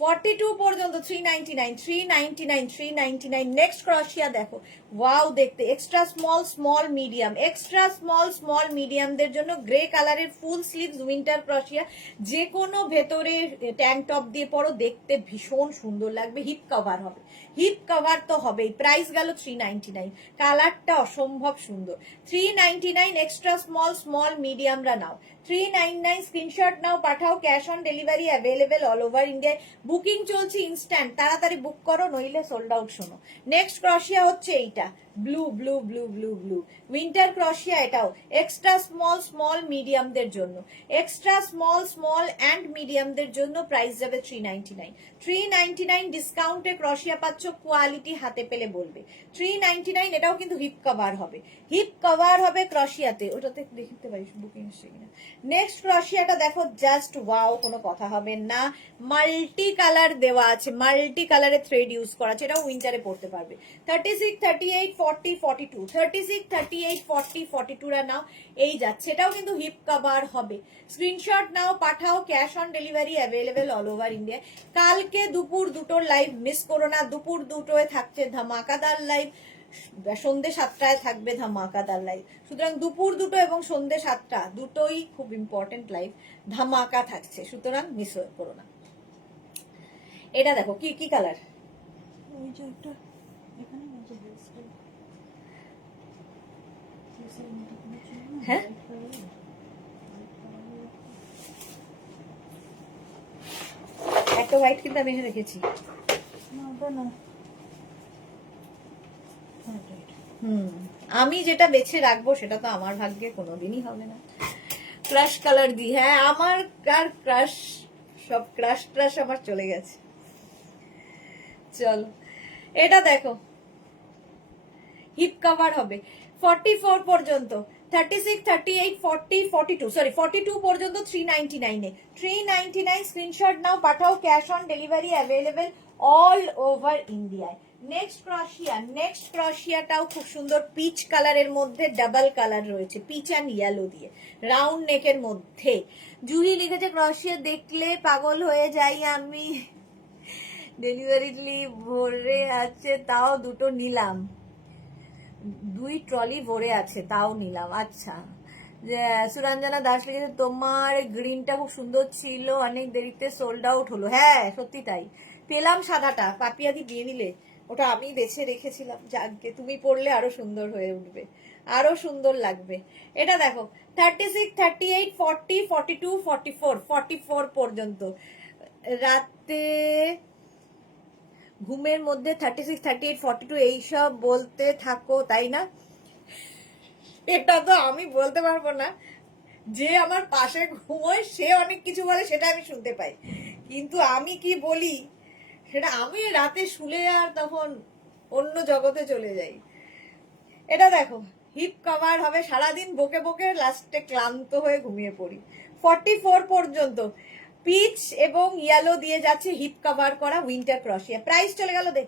42 পর্যন্ত 399, 399, 399। নেক্সট ক্রশিয়া দেখো, ওয়াও দেখতে। Extra small, small, medium, extra small, small, মিডিয়ামদের জন্য গ্রে কালারের ফুল স্লিভস উইন্টার ক্রশিয়া। যে কোনো ভেতরে ট্যাঙ্ক টপ দিয়ে পরো, দেখতে ভীষণ সুন্দর লাগবে। হিপ কভার হবে, হিপ কভার তো হবেই। প্রাইস গেল 399। কালারটা অসম্ভব সুন্দর। 399 এক্সট্রা স্মল, স্মল, মিডিয়ামরা নাও। 399 স্ক্রিনশট নাও, পাঠাও। Cash on delivery available all over ইন্ডিয়ায়। বুকিং চলছে ইনস্ট্যান্ট, তাড়াতাড়ি বুক করো নইলে সোল্ড আউট। শোনো, নেক্সট ক্রশিয়া হচ্ছে এইটা, blue blue blue blue blue winter ক্রশিয়া। এটাও এক্সট্রা স্মল, স্মল, মিডিয়ামদের জন্য। এক্সট্রা স্মল, স্মল অ্যান্ড মিডিয়ামদের জন্য প্রাইস যাবে 399। 399 ডিসকাউন্টে ক্রশিয়া পাচ্ছ, কোয়ালিটি হাতে পেলে বলবে। 399। এটাও কিন্তু হিপ কভার হবে, হিপ কভার হবে ক্রশিয়াতে। ওটাতে দেখতে পারিস বুকিং এসে কিনা। নেক্সট ক্রশিয়াটা দেখো, জাস্ট ওয়াও, কোনো কথা হবে না। মাল্টি কালার দেওয়া আছে, মাল্টি কালারে থ্রেড ইউজ করা আছে। এটাও উইন্টারে পড়তে পারবে। 36, 38, 40, 42, 36, 38, 40, 42রা নাও। এই যাচ্ছে, এটাও কিন্তু হিপ কভার হবে। স্ক্রিনশট নাও, পাঠাও। Cash on delivery available all over India. কালকে দুপুর 2টোর লাইভ মিস করো না। দুপুর 2টোয় থাকছে ধামাকাদার লাইভ, সন্ধ্যে 7টায় থাকবে ধামাকাদার লাইভ। সুতরাং দুপুর 2টো এবং সন্ধ্যে 7টা দুটোই খুব ইম্পর্টেন্ট লাইভ, ধামাকা থাকছে, সুতরাং মিস করো না। এটা দেখো কি কি কালার, হ্যাঁ একটা হোয়াইট কিন্তু আমি এখানে রেখেছি। আমি যেটা বেছে রাখবো সেটা তো আমার ভাগ্যে কোনোদিনই হবে না। ক্রাশ কালার দি, হ্যাঁ আমার কার ক্রাশ, সব ক্রাশ ক্রাশ আমার চলে গেছে। চলো এটা দেখো, হিপ কভার হবে 44 পর্যন্ত। 36, 38, 40, 42, সরি 42 পর্যন্ত 399 এ। 399 স্ক্রিনশট নাও, পাঠাও। Cash on delivery available all over ইন্ডিয়ায়। নেক্সট ক্রশিয়া, নেক্সট ক্রশিয়াটাও খুব সুন্দর, পিচ কালারের মধ্যে ডাবল কালার রয়েছে, পিচ অ্যান্ড ইয়েলো দিয়ে, রাউন্ড নেকের মধ্যে। জুহি লিখেছে ক্রশিয়া দেখলে পাগল হয়ে যাই আমি, ডেলিভারি ভরে আছে তাও দুটো নিলাম, 2 ট্রলি ভরে আছে তাও নিলাম। আচ্ছা, যে সুরঞ্জনা দাস লিখেছে তোমার গ্রিনটা খুব সুন্দর ছিল, অনেক দেরিতে সোল্ড আউট হলো। হ্যাঁ সত্যি তাই, পেলাম সাদাটা, পাপিয়াদি দিয়ে দিলে, ওটা আমি বেছে রেখেছিলাম। যাকে তুমি পরলে আরো সুন্দর হয়ে উঠবে, আরো সুন্দর লাগবে। এটা দেখো 36, 38, 40, 42, 44, 44 পর্যন্ত। রাতে ঘুমের মধ্যে 36, 38, 42 এইসব বলতে থাকো তাই না? এটা তো আমি বলতে পারবো না, যে আমার পাশে ঘুমোয় সে অনেক কিছু বলে, সেটা আমি শুনতে পাই, কিন্তু আমি কি বলি সেটা আমি রাতে শুলে আর তখন অন্য জগতে চলে যাই। এটা দেখো, হিপ কভার হবে, সারাদিন বকে বকে লাস্টে ক্লান্ত হয়ে ঘুমিয়ে পড়ি। 44 পর্যন্ত পিচ এবং ইয়েলো দিয়ে যাচ্ছে, হিপ কভার করা উইন্টার ক্রশিয়া। প্রাইস চলে গেল, দেখ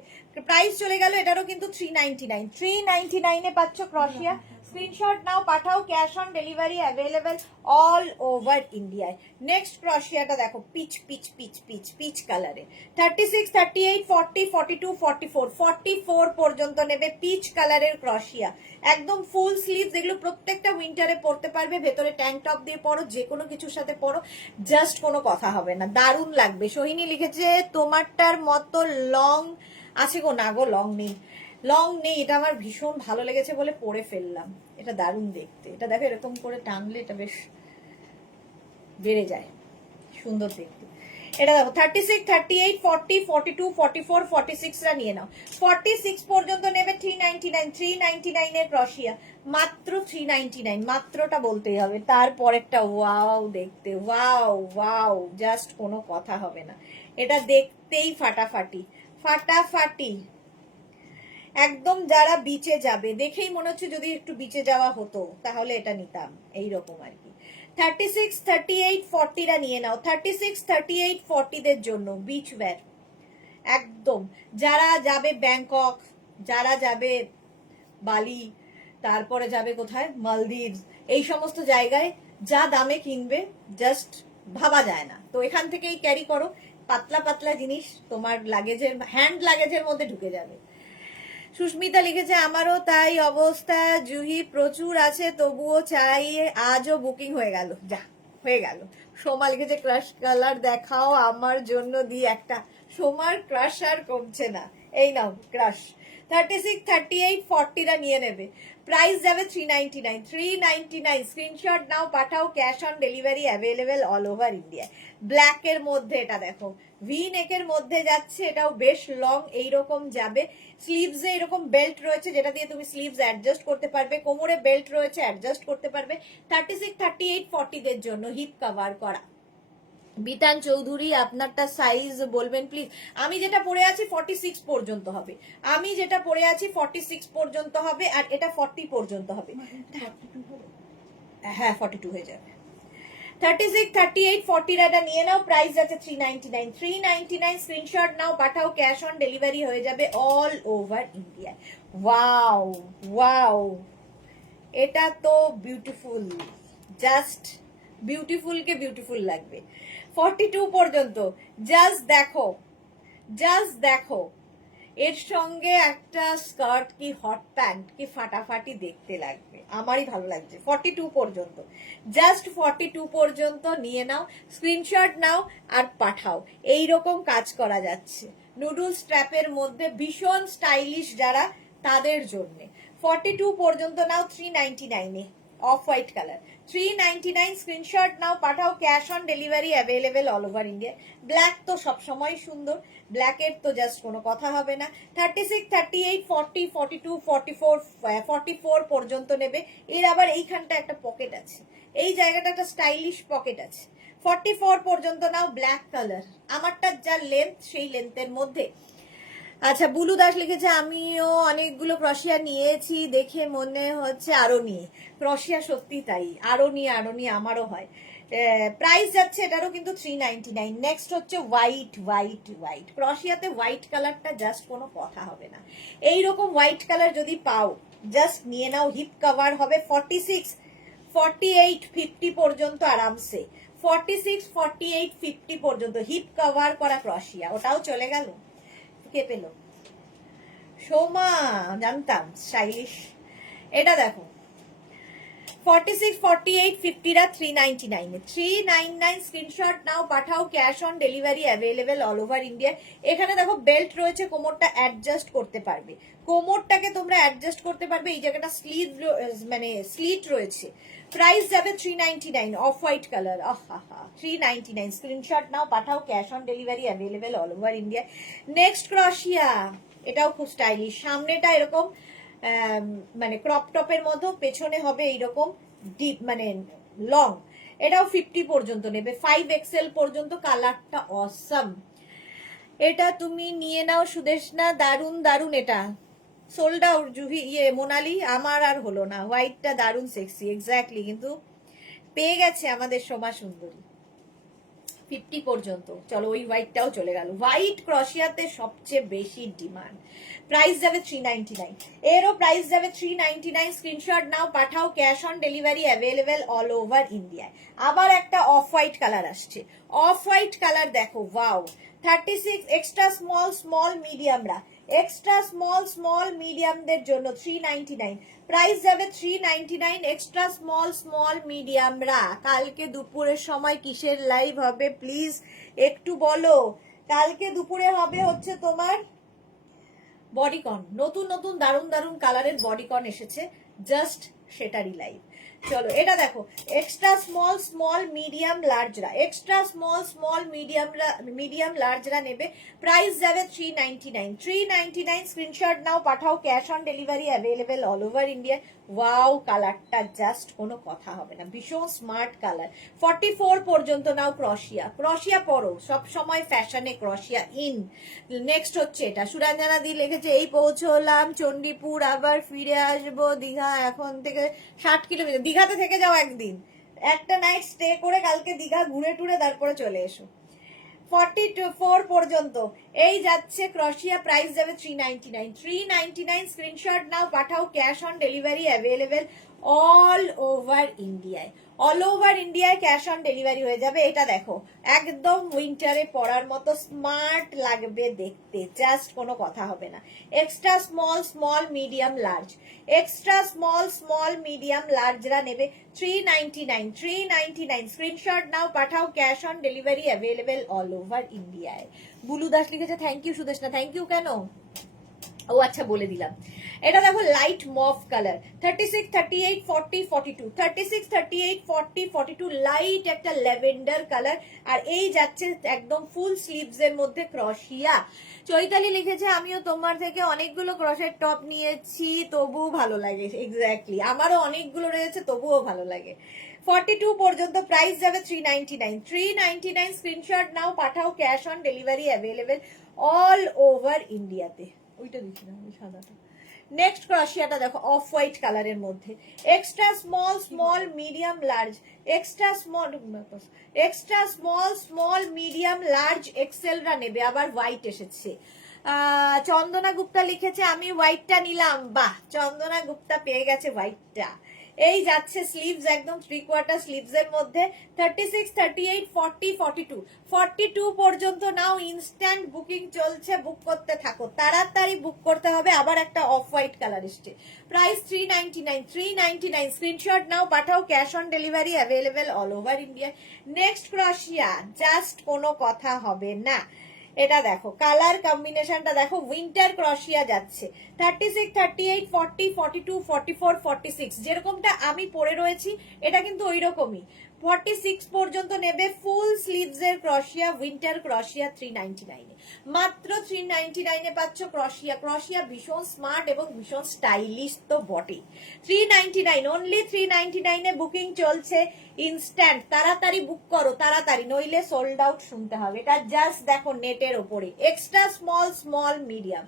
প্রাইস চলে গেল। এটারও কিন্তু 399, 399 এ পাচ্ছ ক্রশিয়া। স্ক্রিনশট নাও, পাঠাও। Cash on delivery available all over ইন্ডিয়ায়। নেক্সট ক্রশিয়াটা দেখো, peach peach peach peach peach কালারে। 36, 38, 40, 42, 44, 44 পর্যন্ত নেবে পিচ কালারের ক্রশিয়া। একদম ফুল স্লিভ, যেগুলো প্রত্যেকটা উইন্টারে পরতে পারবে। ভেতরে ট্যাঙ্ক টপ দিয়ে পরো, যে কোনো কিছুর সাথে পরো, জাস্ট কোনো কথা হবে না, দারুণ লাগবে। সোহিনী লিখেছে তোমারটার মতো লং আছে গো, না গো লং নেই, লং নেই। এটা আমার ভীষণ ভালো লেগেছে বলে পরে ফেললাম। এটা দারুণ দেখতে, এটা দেখো এরকম করে টানলে এটা বেশ বেড়ে যায়, সুন্দর দেখতে। এটা দেখো 36, 38, 40, 42, 44, 46 রা নিয়ে নাও। 46 পর্যন্ত নেবে 399, 399 এর ক্রশিয়া, মাত্র 399, মাত্রটা বলতেই হবে। তারপরেরটা ওয়াও দেখতে, ওয়াও ওয়াও, জাস্ট কোনো কথা হবে না, এটা দেখতেই ফাটাফাটি ফাটাফাটি একদম। যারা বিচে যাবে, দেখেই মনে হচ্ছে যদি একটু বিচে যাওয়া হতো তাহলে এটা নিতাম, এইরকম আর কি। 36, 38, 40 রা নিয়ে নাও। 36, 38, 40 দের জন্য বিচ ওয়্যার একদম। যারা যাবে ব্যাংকক, যারা যাবে বালি, তারপরে যাবে কোথায় মালদ্বীপ, এই সমস্ত জায়গায় যা দামে কিনবে জাস্ট ভাবা যায় না। তো এখান থেকেই ক্যারি করো, পাতলা পাতলা জিনিস তোমার লাগেজের, হ্যান্ড লাগেজের মধ্যে ঢুকে যাবে। সুস্মিতা লিখেছে আমারও তাই অবস্থা জুহি, প্রচুর আছে তবুও চাই, আজও বুকিং হয়ে গেল, যা হয়ে গেল। সোমা লিখেছে ক্রাশ কালার দেখাও আমার জন্য, দি একটা। সোমার ক্রাশ আর কমছে না, এই নাও ক্রাশ। 36, 38, 40 রা নিয়ে নেবে, প্রাইস যাবে 399, 399। স্ক্রিনশট নাও, পাঠাও, cash on delivery available all over India. Black এর মধ্যে এটা দেখো, ভি নেকের মধ্যে যাচ্ছে, এটাও বেশ লং এইরকম যাবে। স্লিভসে এরকম বেল্ট রয়েছে যেটা দিয়ে তুমি স্লিভস অ্যাডজাস্ট করতে পারবে, কোমরে বেল্ট রয়েছে অ্যাডজাস্ট করতে পারবে। 36, 38, 40 দের জন্য হিপ কভার করা। বিতান চৌধুরী আপনারটা সাইজ বলবেন প্লিজ। আমি যেটা পরে আছি 46 পর্যন্ত হবে, আমি যেটা পরে আছি 46 পর্যন্ত হবে, আর এটা 40 পর্যন্ত হবে। হ্যাঁ 42 হয়ে যাবে। 36, 38, 40 এটা নিয়ে নাও, প্রাইস আছে 399, 399। স্ক্রিনশট নাও, পাঠাও, ক্যাশ অন ডেলিভারি হয়ে যাবে all over India. Wow wow, এটা তো বিউটিফুল, জাস্ট বিউটিফুল কে বিউটিফুল লাগবে। 42 পর্যন্ত জাস্ট দেখো, জাস্ট দেখো, এর সঙ্গে একটা স্কার্ট কি হট প্যান্ট কি ফাটাফাটি দেখতে লাগবে, আমারই ভালো লাগছে। 42 পর্যন্ত, জাস্ট 42 পর্যন্ত নিয়ে নাও, স্ক্রিনশট নাও আর পাঠাও। এই রকম কাজ করা যাচ্ছে নুডল স্ট্র্যাপের মধ্যে, ভীষণ স্টাইলিশ যারা তাদের জন্য। 42 পর্যন্ত নাও 399 এ, অফ হোয়াইট কালার 399। স্ক্রিনশট নাও, পাঠাও, cash on delivery available all over India. Black তো সবসময় সুন্দর, ব্ল্যাকের তো জাস্ট কোনো কথা হবে না। 36, 38, 40, 42, 44, 44 পর্যন্ত নেবে। এর আবার এইখানটা একটা পকেট আছে, এই জায়গাটা একটা স্টাইলিশ পকেট আছে। 44 পর্যন্ত নাও, ব্ল্যাক কালার, আমারটা যা লেন্থ সেই লেন্থের মধ্যে। আচ্ছা, বুলু দাস লিখেছে আমিও অনেকগুলো ক্রশিয়া নিয়েছি, দেখে মনে হচ্ছে আরো নিয়ে। ক্রশিয়া সত্যি তাই, আরো নিয়ে আমারও হয়। প্রাইস যাচ্ছে এটারও কিন্তু 399। নেক্সট হচ্ছে হোয়াইট হোয়াইট হোয়াইট, ক্রশিয়াতে হোয়াইট কালারটা জাস্ট কোনো কথা হবে না। এইরকম হোয়াইট কালার যদি পাও জাস্ট নিয়ে নাও। হিপ কভার হবে 46, 48, 50 পর্যন্ত আরামসে। 46, 48, 50 পর্যন্ত হিপ কভার করা ক্রশিয়া, ওটাও চলে গেল। কে পেল? সোমা, জানতাম স্টাইলিশ। এটা দেখো 46, 48, 50 রা 399 এ, 399। স্ক্রিনশট নাও, পাঠাও, cash on delivery available all over India. এখানে দেখো বেল্ট রয়েছে, কোমরটা অ্যাডজাস্ট করতে পারবে, কোমরটাকে তোমরা অ্যাডজাস্ট করতে পারবে। এই জায়গাটা স্লিভ মানে স্লিট রয়েছে। প্রাইস যাবে 399, অফ হোয়াইট কালার, আহা 399। স্ক্রিনশট নাও, পাঠাও, cash on delivery available all over India. Next ক্রশিয়া, এটাও খুব স্টাইলিশ। সামনেটা এরকম মানে ক্রপ টপের মতো, পেছনে হবে এইরকম ডিপ মানে লং। এটাও 50 পর্যন্ত নেবে, 5XL পর্যন্ত। কালারটা অসাম, এটা তুমি নিয়ে নাও সুদেশনা, দারুন দারুন। এটা সোল্ড আউট জুহি, মোনালি, আমার আর হলো না। হোয়াইটটা দারুন সেক্সি, এক্স্যাক্টলি, কিন্তু পেয়ে গেছে আমাদের সোমা সুন্দরী। 50 পর্যন্ত, চলো ওই হোয়াইটটাও চলে গেল। হোয়াইট ক্রশিয়াতে সবচেয়ে বেশি ডিমান্ড। প্রাইস যাবে 399, এরও প্রাইস যাবে 399। স্ক্রিনশট নাও, পাঠাও, cash on delivery available all over ইন্ডিয়ায়। আবার একটা অফ হোয়াইট কালার আসছে, অফ হোয়াইট কালার দেখো, ওয়াও। 36, এক্সট্রা স্মল স্মল মিডিয়ামরা, এক্সট্রা স্মল স্মল মিডিয়ামদের জন্য 399। প্রাইস যাবে 399। এক্সট্রা স্মল স্মল মিডিয়ামরা, কালকে দুপুরের সময় কিসের লাইভ হবে প্লিজ একটু বলো। কালকে দুপুরে হবে হচ্ছে তোমার বডিকন, নতুন নতুন দারুন দারুন কালারের বডিকন এসেছে, জাস্ট সেটারই লাইভ। চলো এটা দেখো, এক্সট্রা স্মল স্মল মিডিয়াম লার্জরা, এক্সট্রা স্মল স্মল মিডিয়াম লার্জরা নেবে, প্রাইস যাবে 399। 399 স্ক্রিনশট নাও, পাঠাও, cash on delivery available all over India. Wow, কালারটা জাস্ট কোনো কথা হবে না, ভীষণ স্মার্ট কালার। 44 পর্যন্ত নাও ক্রশিয়া, ক্রশিয়া পরো, সব সময় ফ্যাশনে ক্রশিয়া ইন। নেক্সট হচ্ছে এটা, সুরঞ্জনা দি লিখেছে এই পৌঁছলাম চণ্ডীপুর, আবার ফিরে আসবো দীঘা, এখন থেকে 60 কিলোমিটার। দীঘাতে থেকে যাও একদিন, একটা নাইট স্টে করে কালকে দীঘা ঘুরে টুরে তারপরে চলে এসো। 44 পর্যন্ত এই যাচ্ছে ক্রশিয়া, প্রাইস যাবে 399। 399 স্ক্রিনশট নাও, পাঠাও, cash on delivery available all over ইন্ডিয়ায়। অল ওভার ইন্ডিয়ায় ক্যাশ অন ডেলিভারি হয়ে যাবে। এটা দেখো, একদম উইন্টারে পরার মতো স্মার্ট লাগবে দেখতে, জাস্ট কোনো কথা হবে না। Extra small small medium large, extra small small medium লার্জরা নেবে 399। 399 স্ক্রিনশট নাও, পাঠাও, cash on delivery available all over ইন্ডিয়ায়। বুলু দাস লিখেছে থ্যাংক ইউ সুদেশ না, থ্যাংক ইউ কেন, ও আচ্ছা বলে দিলাম। এটা দেখো লাইট মফ কালার, 36, 38, 40, 42, 36, 38, 40, 42, লাইট একটা ল্যাভেন্ডার কালার। আর এই যাচ্ছে একদম ফুল স্লিভস এর মধ্যে ক্রশিয়া। চৈতালি লিখেছে আমিও তোমার থেকে অনেকগুলো ক্রশের টপ নিয়েছি, তবুও ভালো লাগে। এক্স্যাক্টলি, আমারও অনেকগুলো রয়েছে, তবুও ভালো লাগে। 42 পর্যন্ত প্রাইস যাবে 399। 399 স্ক্রিনশট নাও, পাঠাও, cash on delivery available all over ইন্ডিয়াতে। ওইটা দিচ্ছি না, ওই সাদাটা। নেক্সট ক্রশিয়াটা দেখো অফ হোয়াইট কালারের মধ্যে, extra small small medium large, extra small small medium large এক্সেলরা নেবে, আবার হোয়াইট এসেছে। চন্দনা গুপ্তা লিখেছে আমি হোয়াইটটা নিলাম, বাহ, চন্দনা গুপ্তা পেয়ে গেছে হোয়াইটটা। এই যাচ্ছে স্লিভস, একদম 3/4 স্লিভস এর মধ্যে, 36, 38, 40, 42, 42 পর্যন্ত নাও, ইনস্ট্যান্ট বুকিং চলছে, বুক করতে থাকো, তাড়াতাড়ি বুক করতে হবে। আবার একটা অফ হোয়াইট কালার এসছে, প্রাইস 399। 399 স্ক্রিনশট নাও, পাঠাও, cash on delivery available all over India. Next ক্রশিয়া, জাস্ট কোনো কথা হবে না। এটা দেখো কালার কম্বিনেশনটা দেখো, উইন্টার ক্রশিয়া যাচ্ছে 36, 38, 40, 42, 44, 46, যেরকমটা আমি পরে রয়েছি এটা কিন্তু ওই রকমই। 46 পর্যন্ত নেবে, ফুল স্লিভস এর ক্রশিয়া, উইন্টার ক্রশিয়া 399 এ, মাত্র 399 এ পাচ্ছ ক্রশিয়া। ক্রশিয়া ভীষণ স্মার্ট এবং ভীষণ স্টাইলিশ তো বটে। 399, অনলি 399 এ বুকিং চলছে, ইনস্ট্যান্ট, তাড়াতাড়ি বুক করো, তাড়াতাড়ি, নইলে সোল্ড আউট শুনতে হবে। এটা জাস্ট দেখো নেটের ওপরে, extra small small medium,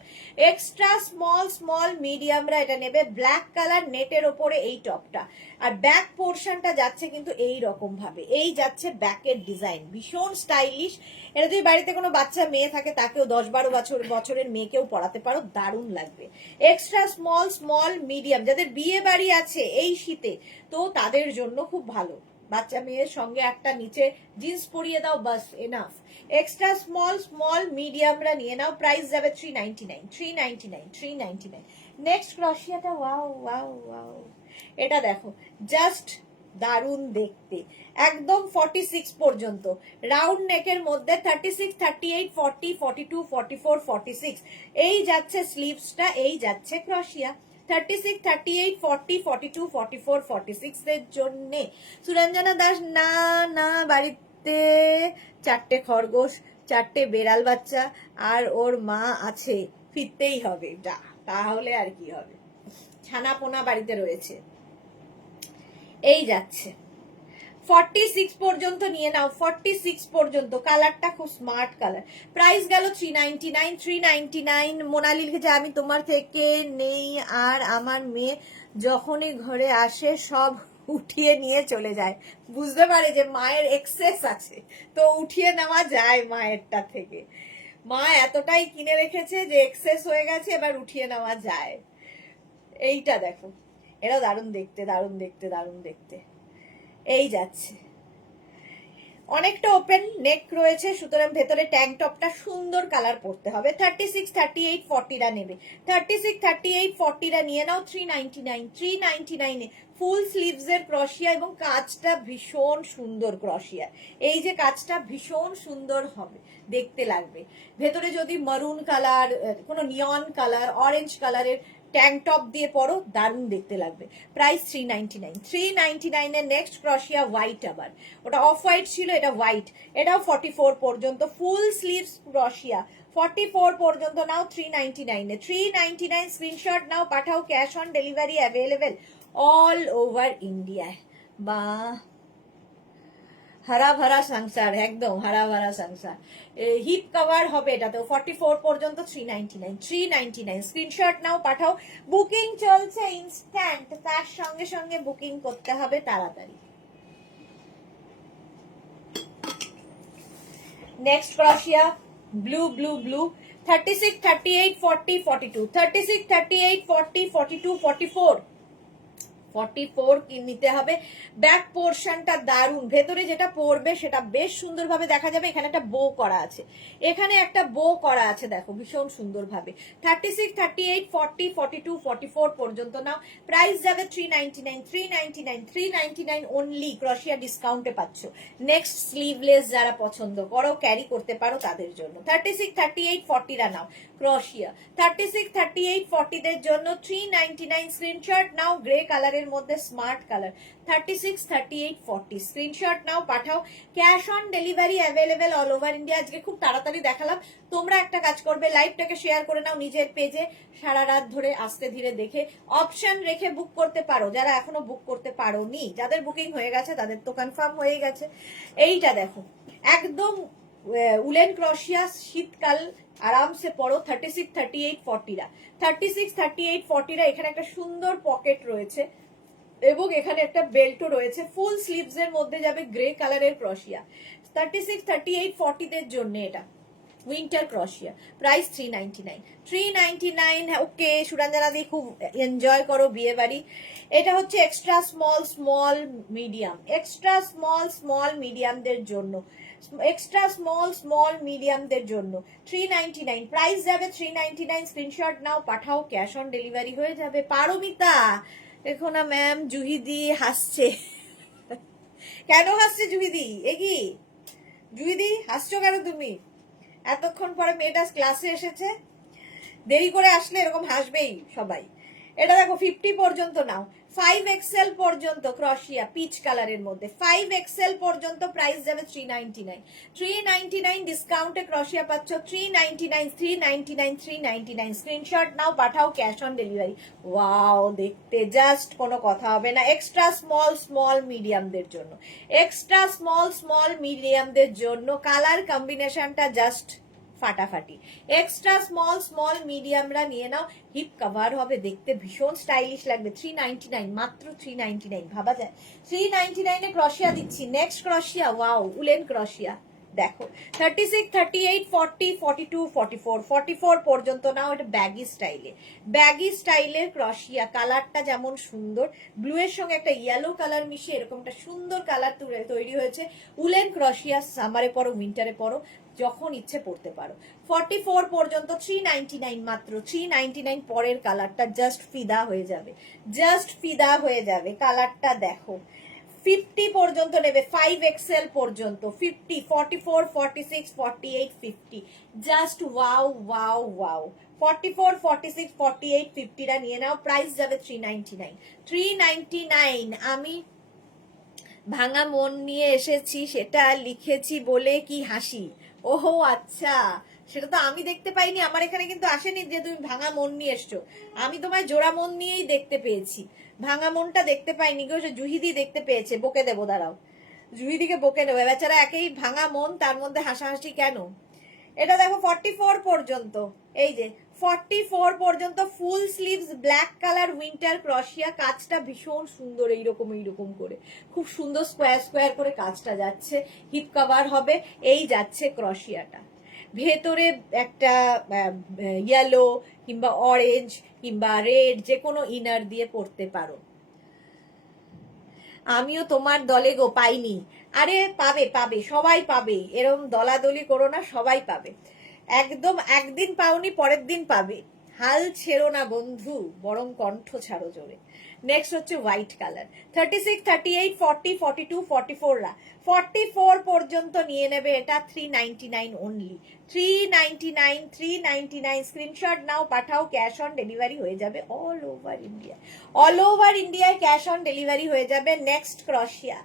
extra small small মিডিয়ামরা এটা নেবে, ব্ল্যাক কালার নেটের ওপরে এই টপটা। আর ব্যাক পোর্শনটা যাচ্ছে কিন্তু এই রকম ভাবে, এই যাচ্ছে ব্যাকের ডিজাইন, ভীষণ স্টাইলিশ। এটা যদি বাড়িতে কোনো বাচ্চা মেয়ে থাকে তাকেও 10-12 বছরের মেয়েকেও পড়াতে পারো, দারুণ লাগবে। এক্সট্রা স্মল স্মল মিডিয়াম, যাদের বিয়ে বাড়ি আছে এই শীতে, তো তাদের জন্য খুব ভালো। বাচ্চা মেয়ের সঙ্গে একটা নিচে জিন্স পরিয়ে দাও, বাস এনাফ। এক্সট্রা স্মল স্মল মিডিয়ামরা নিয়ে নাও, প্রাইস যাবে 399। 399, 399। নেক্সট ক্রশিয়াটা, ওয়াও ওয়াও ওয়াও, এটা দেখো জাস্ট দারুণ দেখতে, একদম 46 পর্যন্ত রাউন্ড নেকের মধ্যে, 36, 38, 40, 42, 44, 46, এই যাচ্ছে স্লিভসটা, এই যাচ্ছে ক্রশিয়া। 36, 38, 40, 42, 44, 46 এর জন্য। সুরঞ্জনা দাস না না, বাড়িতে 4টে খরগোশ, 4টে বেড়াল বাচ্চা আর ওর মা আছে, ফিরতেই হবে, যা তাহলে আর কি হবে, ছানা পোনা বাড়িতে রয়েছে। এই যাচ্ছে 46 পর্যন্ত নিয়ে নাও, 46 পর্যন্ত, কালারটা খুব স্মার্ট কালার, প্রাইস গেল 399। 399। মোনালি লিখেছে আমি তোমার থেকে নেই, আর আমার মেয়ে যখনই ঘরে আসে সব উঠিয়ে নিয়ে চলে যায়, বুঝতে পারে যে মায়ের এক্সেস আছে, তো উঠিয়ে নেওয়া যায় মায়েরটা থেকে, মা এতটাই কিনে রেখেছে যে এক্সেস হয়ে গেছে, এবার উঠিয়ে নেওয়া যায়। এইটা দেখো, এটা দারুণ দেখতে, দারুণ দেখতে, দারুণ দেখতে। এই যাচ্ছে অনেকটা ওপেন নেক রয়েছে, সুতরাং ভেতরে ট্যাঙ্ক টপটা সুন্দর কালার পড়তে হবে। 36, 38, 40রা নেবে, 36, 38, 40রা নিয়ে নাও, 399। 399 এ ফুল স্লিভস এর ক্রশিয়া, এবং কাজটা ভীষণ সুন্দর ক্রশিয়া, এই যে কাজটা ভীষণ সুন্দর হবে, দেখতে লাগবে। ভেতরে যদি মারুন কালার, কোনো নিয়ন কালার, অরেঞ্জ কালারের ট্যাঙ্ক টপ দিয়ে পরো, দারুণ দেখতে লাগবে। প্রাইস 399। 399 এর নেক্সট ক্রশিয়া হোয়াইট, আবার ওটা অফ হোয়াইট ছিল, এটা হোয়াইট, এটাও 44 পর্যন্ত ফুল স্লিভস ক্রশিয়া, 44 পর্যন্ত নাও 399 এ। 399 স্ক্রিনশট নাও, পাঠাও, cash on delivery available all over ইন্ডিয়ায়। বা হারা ভরা সংসার, একদম হারা ভরা সংসার। হিপ কভার হবে এটাতেও, 44 পর্যন্ত 399। 399 স্ক্রিনশট নাও, পাঠাও, বুকিং চলছে ইনস্ট্যান্ট, তার সঙ্গে সঙ্গে বুকিং করতে হবে তাড়াতাড়ি। নেক্সট ক্রশিয়া ব্লু ব্লু ব্লু, 36, 38, 40, 42, 36, 38, 40, 42, 44, 44 কি নিতে হবে। ব্যাক পোর্শনটা দারুন, ভেতরে যেটা পড়বে সেটা বেশ সুন্দরভাবে দেখা যাবে। এখানে একটা বো করা আছে, এখানে একটা বো করা আছে, দেখো ভীষণ সুন্দরভাবে। 36, 38, 40, 42, 44 পর্যন্ত নাও, প্রাইস যাবে 399। 399, 399 অনলি, ক্রশিয়া ডিসকাউন্টে পাচ্ছ। নেক্সট স্লিভলেস যারা পছন্দ করো, ক্যারি করতে পারো তাদের জন্য 36, 38, 40 রা নাও ক্রশিয়া। 36, 38, 40 দের জন্য 399 স্ক্রিনশট নাও, গ্রে কালারের মধ্যে স্মার্ট কালার। 36, 38, 40 স্ক্রিনশট নাও, পাঠাও, cash on delivery available all over India. আজকে খুব তাড়াতাড়ি দেখালাম, তোমরা একটা কাজ করবে, লাইভটাকে শেয়ার করে নাও নিজের পেজে, সারা রাত ধরে আস্তে ধীরে দেখে অপশন রেখে বুক করতে পারো। যারা এখনো বুক করতে পারোনি, যাদের বুকিং হয়ে গেছে তাদের তো কনফার্ম হয়ে গেছে। এইটা দেখো একদম উলেন ক্রশিয়া, শীতকাল আরামসে পরো। 36, 38, 40 রা, 36, 38, 40 রা। এখানে একটা সুন্দর পকেট রয়েছে এবং এখানে একটা বেল্টও রয়েছে, ফুল স্লিভস এর মধ্যে যাবে, গ্রে কালারের ক্রশিয়া। 36, 38, 40 দের জন্য এটা উইন্টার ক্রশিয়া, প্রাইস 399। 399 ওকে সুরঞ্জনা দি, খুব এনজয় করো বিয়ে বাড়ি। এটা হচ্ছে extra small small medium, extra small small মিডিয়ামদের জন্য, এক্সট্রা স্মল স্মল মিডিয়ামদের জন্য 399, প্রাইস যাবে 399। স্ক্রিনশট নাও, পাঠাও, ক্যাশ অন ডেলিভারি হয়ে যাবে। পারমিতা দেখো না ম্যাম, জুহিদি হাসছে। কেন হাসছে জুহিদি? এগি জুহিদি হাসছো কেন তুমি? এতক্ষণ পরে মেয়েটা ক্লাসে এসেছে, দেরি করে আসলে এরকম হাসবেই সবাই। এটা দেখো 50 পর্যন্ত নাও, 5XL পর্যন্ত ক্রশিয়া পিচ কালারের মধ্যে, 5XL পর্যন্ত, প্রাইস যাবে 399। 399 ডিসকাউন্টে ক্রশিয়া পাচ্ছ 399, 399, 399 স্ক্রিনশট নাও, পাঠাও, ক্যাশ অন ডেলিভারি। ওয়াও দেখতে জাস্ট কোনো কথা হবে না। এক্সট্রা স্মল স্মল মিডিয়ামদের জন্য, এক্সট্রা স্মল স্মল মিডিয়ামদের জন্য কালার কম্বিনেশনটা জাস্ট ফাটাফাটি। এক্সট্রা স্মল স্মল মিডিয়ামরা নিয়ে নাও, হিপ কভার হবে, দেখতে ভীষণ স্টাইলিশ লাগবে। 399, মাত্র 399, ভাবা যায় 399 এ ক্রশিয়া দিচ্ছি। নেক্সট ক্রশিয়া, ওয়াও উলেন ক্রশিয়া দেখো, 36, 38, 40, 42, 44, 44 পর্যন্ত নাও। এটা ব্যাগি স্টাইলে, ব্যাগি স্টাইলের ক্রশিয়া, কালারটা যেমন সুন্দর, ব্লু এর সঙ্গে একটা ইয়েলো কালার মিশিয়ে এরকম একটা সুন্দর কালার তৈরি হয়েছে। উলেন ক্রশিয়া, সামারে পরো, উইন্টারে পরো, যখন ইচ্ছে পড়তে পারো। 44 পর্যন্ত 399 মাত্র, 399। পরের কালারটা জাস্ট ফিদা হয়ে যাবে, জাস্ট ফিদা হয়ে যাবে। কালারটা দেখো, 50 পর্যন্ত নেবে, 5XL পর্যন্ত 50, 44, 46, 48, 50, জাস্ট ওয়াও ওয়াও ওয়াও। 44, 46, 48, 50 রা নিয়ে নাও, প্রাইস যাবে 399। 399 আমি ভাঙা মন নিয়ে এসেছি, সেটা লিখেছি বলে কি হাসি? ওহো আচ্ছা, সেটা তো আমি দেখতে পাইনি, আমার এখানে কিন্তু আসেনি যে তুমি ভাঙা মন নিয়ে এসছো। আমি তোমায় জোড়া মন নিয়েই দেখতে পেয়েছি, ভাঙা মনটা দেখতে পাইনি গো। জুহিদি দেখতে পেয়েছে, বকে দেবো, দাঁড়াও জুহিদিকে বকে দেবো। বেচারা একেই ভাঙা মন, তার মধ্যে হাসাহাসি কেন? এটা দেখো 44 পর্যন্ত, এই যে 44 পর্যন্ত full sleeves black colour winter ক্রশিয়া, কাজটা ভীষণ সুন্দর, এইরকম এইরকম করে খুব সুন্দর স্কোয়ার স্কোয়ার করে কাজটা যাচ্ছে, হিপ কভার হবে। এই যাচ্ছে ক্রশিয়াটা, ভেতরে একটা ইয়েলো কিংবা অরেঞ্জ কিংবা রেড যে কোনো ইনার দিয়ে পরতে পারো। আমিও তোমার দলে গো, পাইনি। আরে পাবে পাবে, সবাই পাবে, এরকম দলাদলি করো না, সবাই পাবে। একদম একদিন পাওনি পরের দিন পাবে, হাল ছেড়ো না বন্ধু, বরং কণ্ঠ ছাড়ো জোরে। নেক্সট হচ্ছে হোয়াইট কালার। 36, 38, 40, 42, 44 রা 44 পর্যন্ত নিয়ে নেবে এটা 399 অনলি। 399, 399 স্ক্রিনশট নাও, পাঠাও, ক্যাশ অন ডেলিভারি হয়ে যাবে all over India. All over ইন্ডিয়ায় ক্যাশ অন ডেলিভারি হয়ে যাবে। নেক্সট ক্রশিয়া,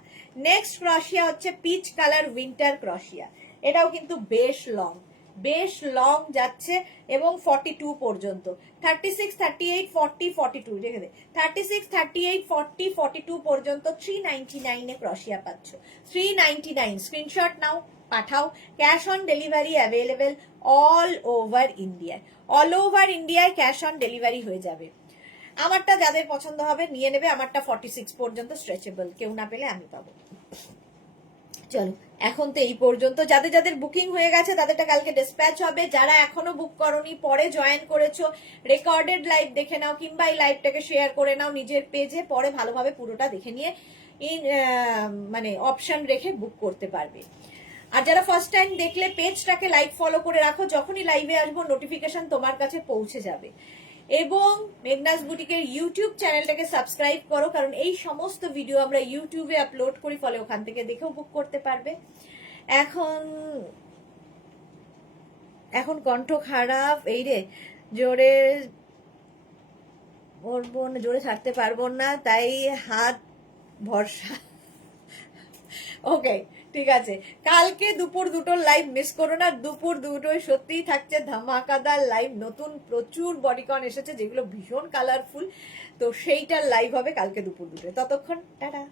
নেক্সট ক্রশিয়া হচ্ছে পিচ কালার উইন্টার ক্রশিয়া। এটাও কিন্তু বেশ লং যাচ্ছে এবং 42 পর্যন্ত। 36, 38, 40, 42 রেখে দে। 36, 38, 40, 42 পর্যন্ত 399 এ ক্রশিয়া পাচ্ছ। 399 স্ক্রিনশট নাও, পাঠাও, cash on delivery available all over ইন্ডিয়ায়। অল ওভার ইন্ডিয়ায় ক্যাশ অন ডেলিভারি হয়ে যাবে। আমারটা যাদের পছন্দ হবে নিয়ে নেবে। আমারটা 46 পর্যন্ত স্ট্রেচেবল, কেউ না পেলে আমি পাবো। চলো এখন তো এই পর্যন্ত। যাদের যাদের বুকিং হয়ে গেছে তাদেরটা কালকে ডিসপ্যাচ হবে। যারা এখনো বুক করনি, পরে জয়েন করেছো, রেকর্ডেড লাইভ দেখে নাও কিংবা এই লাইভটাকে শেয়ার করে নাও নিজের পেজে, পরে ভালোভাবে পুরোটা দেখে নিয়ে মানে অপশন রেখে বুক করতে পারবে। আর যারা ফার্স্ট টাইম দেখলে পেজটাকে লাইক ফলো করে রাখো, যখনই লাইভে আসবো নোটিফিকেশন তোমার কাছে পৌঁছে যাবে। এবং মেঘনাস বুটিকের ইউটিউব চ্যানেলটাকে সাবস্ক্রাইব করো, কারণ এই সমস্ত ভিডিও আমরা ইউটিউবে আপলোড করি, ফলে ওখান থেকে দেখেও বুক করতে পারবে। এখন কণ্ঠ খারাপ, এই রে জোরে বলবো না, জোরে ছাড়তে পারবো না, তাই হাত ভরসা। ওকে ঠিক আছে, কালকে দুপুর দুটোর লাইভ মিস করো না। দুপুর দুটোয় সত্যিই থাকছে ধামাকাদার লাইভ। নতুন প্রচুর বডিকন এসেছে যেগুলো ভীষণ কালারফুল, তো সেইটার লাইভ হবে কালকে দুপুর দুটোয়। ততক্ষণ টাটা।